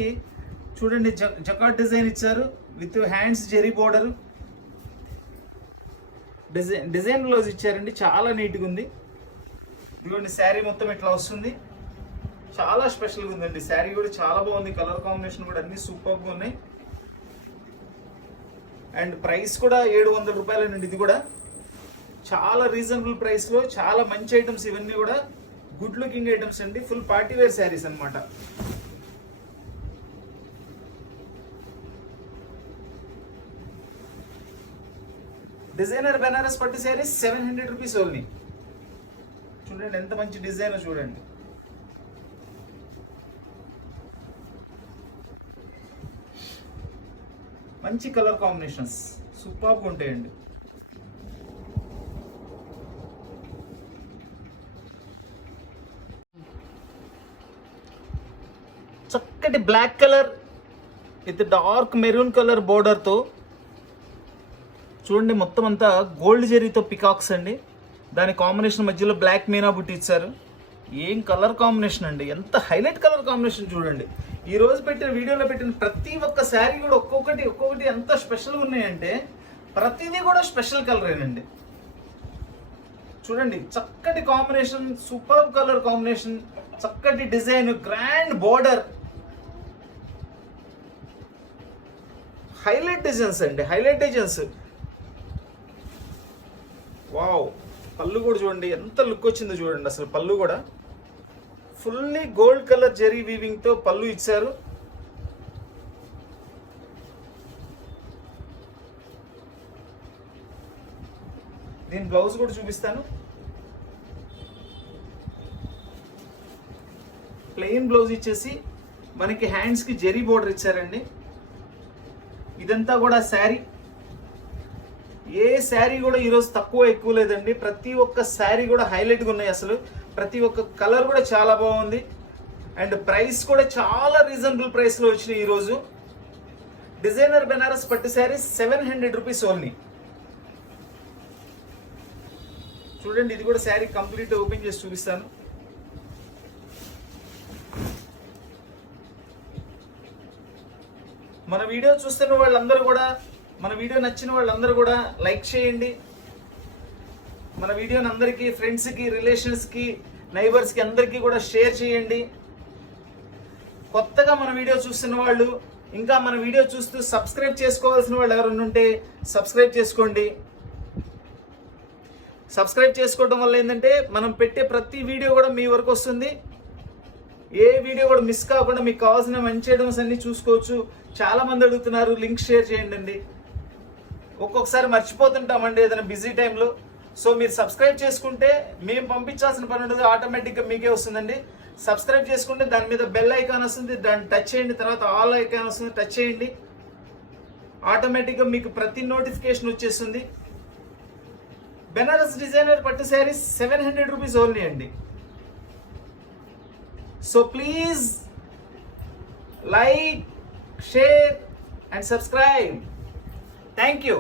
చూడండి జకాట్ డిజైన్ ఇచ్చారు with hands zari border design blouse ఇచ్చారండి. చాలా నీట్గా ఉంది. ఇదిగోండి శారీ మొత్తం ఇట్లా వస్తుంది. చాలా స్పెషల్గా ఉందండి శారీ కూడా. చాలా బాగుంది. కలర్ కాంబినేషన్ కూడా అన్ని సూపర్గా ఉన్నాయి. అండ్ ప్రైస్ కూడా 700 రూపాయలేనండి. ఇది కూడా చాలా రీజనబుల్ ప్రైస్లో చాలా మంచి ఐటమ్స్. ఇవన్నీ కూడా గుడ్ లుకింగ్ ఐటమ్స్ అండి. ఫుల్ పార్టీ వేర్ శారీస్ అనమాట. డిజైనర్ బెనారస్ పట్టు శారీస్ 700 రూపీస్ ఓన్లీ. చూడండి ఎంత మంచి డిజైన్ చూడండి. మంచి కలర్ కాంబినేషన్స్ సూపర్గా ఉంటాయండి. చక్కటి black colour with dark maroon colour బోర్డర్తో చూడండి. మొత్తం అంతా గోల్డ్ జెరీతో పికాక్స్ అండి. దాని కాంబినేషన్ మధ్యలో బ్లాక్ మీనా బుట్టి ఇచ్చారు. ఏం కలర్ కాంబినేషన్ అండి. ఎంత హైలైట్ కలర్ కాంబినేషన్ చూడండి. ఈ రోజు పెట్టిన వీడియోలో పెట్టిన ప్రతి ఒక్క శారీ కూడా ఒక్కొక్కటి ఎంత స్పెషల్గా ఉన్నాయంటే ప్రతిదీ కూడా స్పెషల్ కలరేనండి. చూడండి చక్కటి కాంబినేషన్, సూపర్ కలర్ కాంబినేషన్, చక్కటి design, grand border, highlight designs అండి. Highlight designs. వావ్. పళ్ళు కూడా చూడండి ఎంత లుక్ వచ్చిందో చూడండి. అసలు పళ్ళు కూడా ఫుల్లీ గోల్డ్ కలర్ జెరీ వీవింగ్తో పళ్ళు ఇచ్చారు. దీని బ్లౌజ్ కూడా చూపిస్తాను. ప్లెయిన్ బ్లౌజ్ ఇచ్చేసి మనకి హ్యాండ్స్కి జెరీ బోర్డర్ ఇచ్చారండి. ఇదంతా కూడా శారీ. ఏ శారీ కూడా ఈరోజు తక్కువ ఎక్కువ లేదండి. ప్రతి ఒక్క శారీ కూడా హైలైట్గా ఉన్నాయి. అసలు ప్రతి ఒక్క కలర్ కూడా చాలా బాగుంది. అండ్ ప్రైస్ కూడా చాలా రీజనబుల్ ప్రైస్లో వచ్చినాయి ఈరోజు. డిజైనర్ బెనారస్ పట్టు శారీ 700 రూపీస్ ఓన్లీ. చూడండి, ఇది కూడా శారీ కంప్లీట్ ఓపెన్ చేసి చూపిస్తాను. మన వీడియో చూస్తున్న వాళ్ళందరూ కూడా, మన వీడియో నచ్చిన వాళ్ళందరూ కూడా లైక్ చేయండి. మన వీడియోని అందరికీ, ఫ్రెండ్స్కి, రిలేషన్స్కి, నైబర్స్కి అందరికీ కూడా షేర్ చేయండి. కొత్తగా మన వీడియో చూస్తున్న వాళ్ళు, ఇంకా మన వీడియో చూస్తూ సబ్స్క్రైబ్ చేసుకోవాల్సిన వాళ్ళు ఎవరైనా ఉంటే సబ్స్క్రైబ్ చేసుకోండి. సబ్స్క్రైబ్ చేసుకోవడం వల్ల ఏంటంటే మనం పెట్టే ప్రతి వీడియో కూడా మీ వరకు వస్తుంది. ఏ వీడియో కూడా మిస్ కాకుండా మీకు కావాల్సిన మంచి ఐటమ్స్ అన్ని చూసుకోవచ్చు. చాలా మంది అడుగుతున్నారు, లింక్ షేర్ చేయండి అండి. ఒక్కొక్కసారి మర్చిపోతుంటామండి ఏదైనా బిజీ టైంలో. సో మీరు సబ్స్క్రైబ్ చేసుకుంటే మేము పంపించాల్సిన పని ఉండదు, ఆటోమేటిక్గా మీకే వస్తుందండి. సబ్స్క్రైబ్ చేసుకుంటే దాని మీద బెల్ ఐకాన్ వస్తుంది, దాన్ని టచ్ చేయండి. తర్వాత ఆల్ ఐకాన్ వస్తుంది, టచ్ చేయండి. ఆటోమేటిక్గా మీకు ప్రతి నోటిఫికేషన్ వచ్చేస్తుంది. బెనారస్ డిజైనర్ పట్టు శారీస్ 700 రూపీస్ ఓన్లీ అండి. So please like, share and subscribe. Thank you.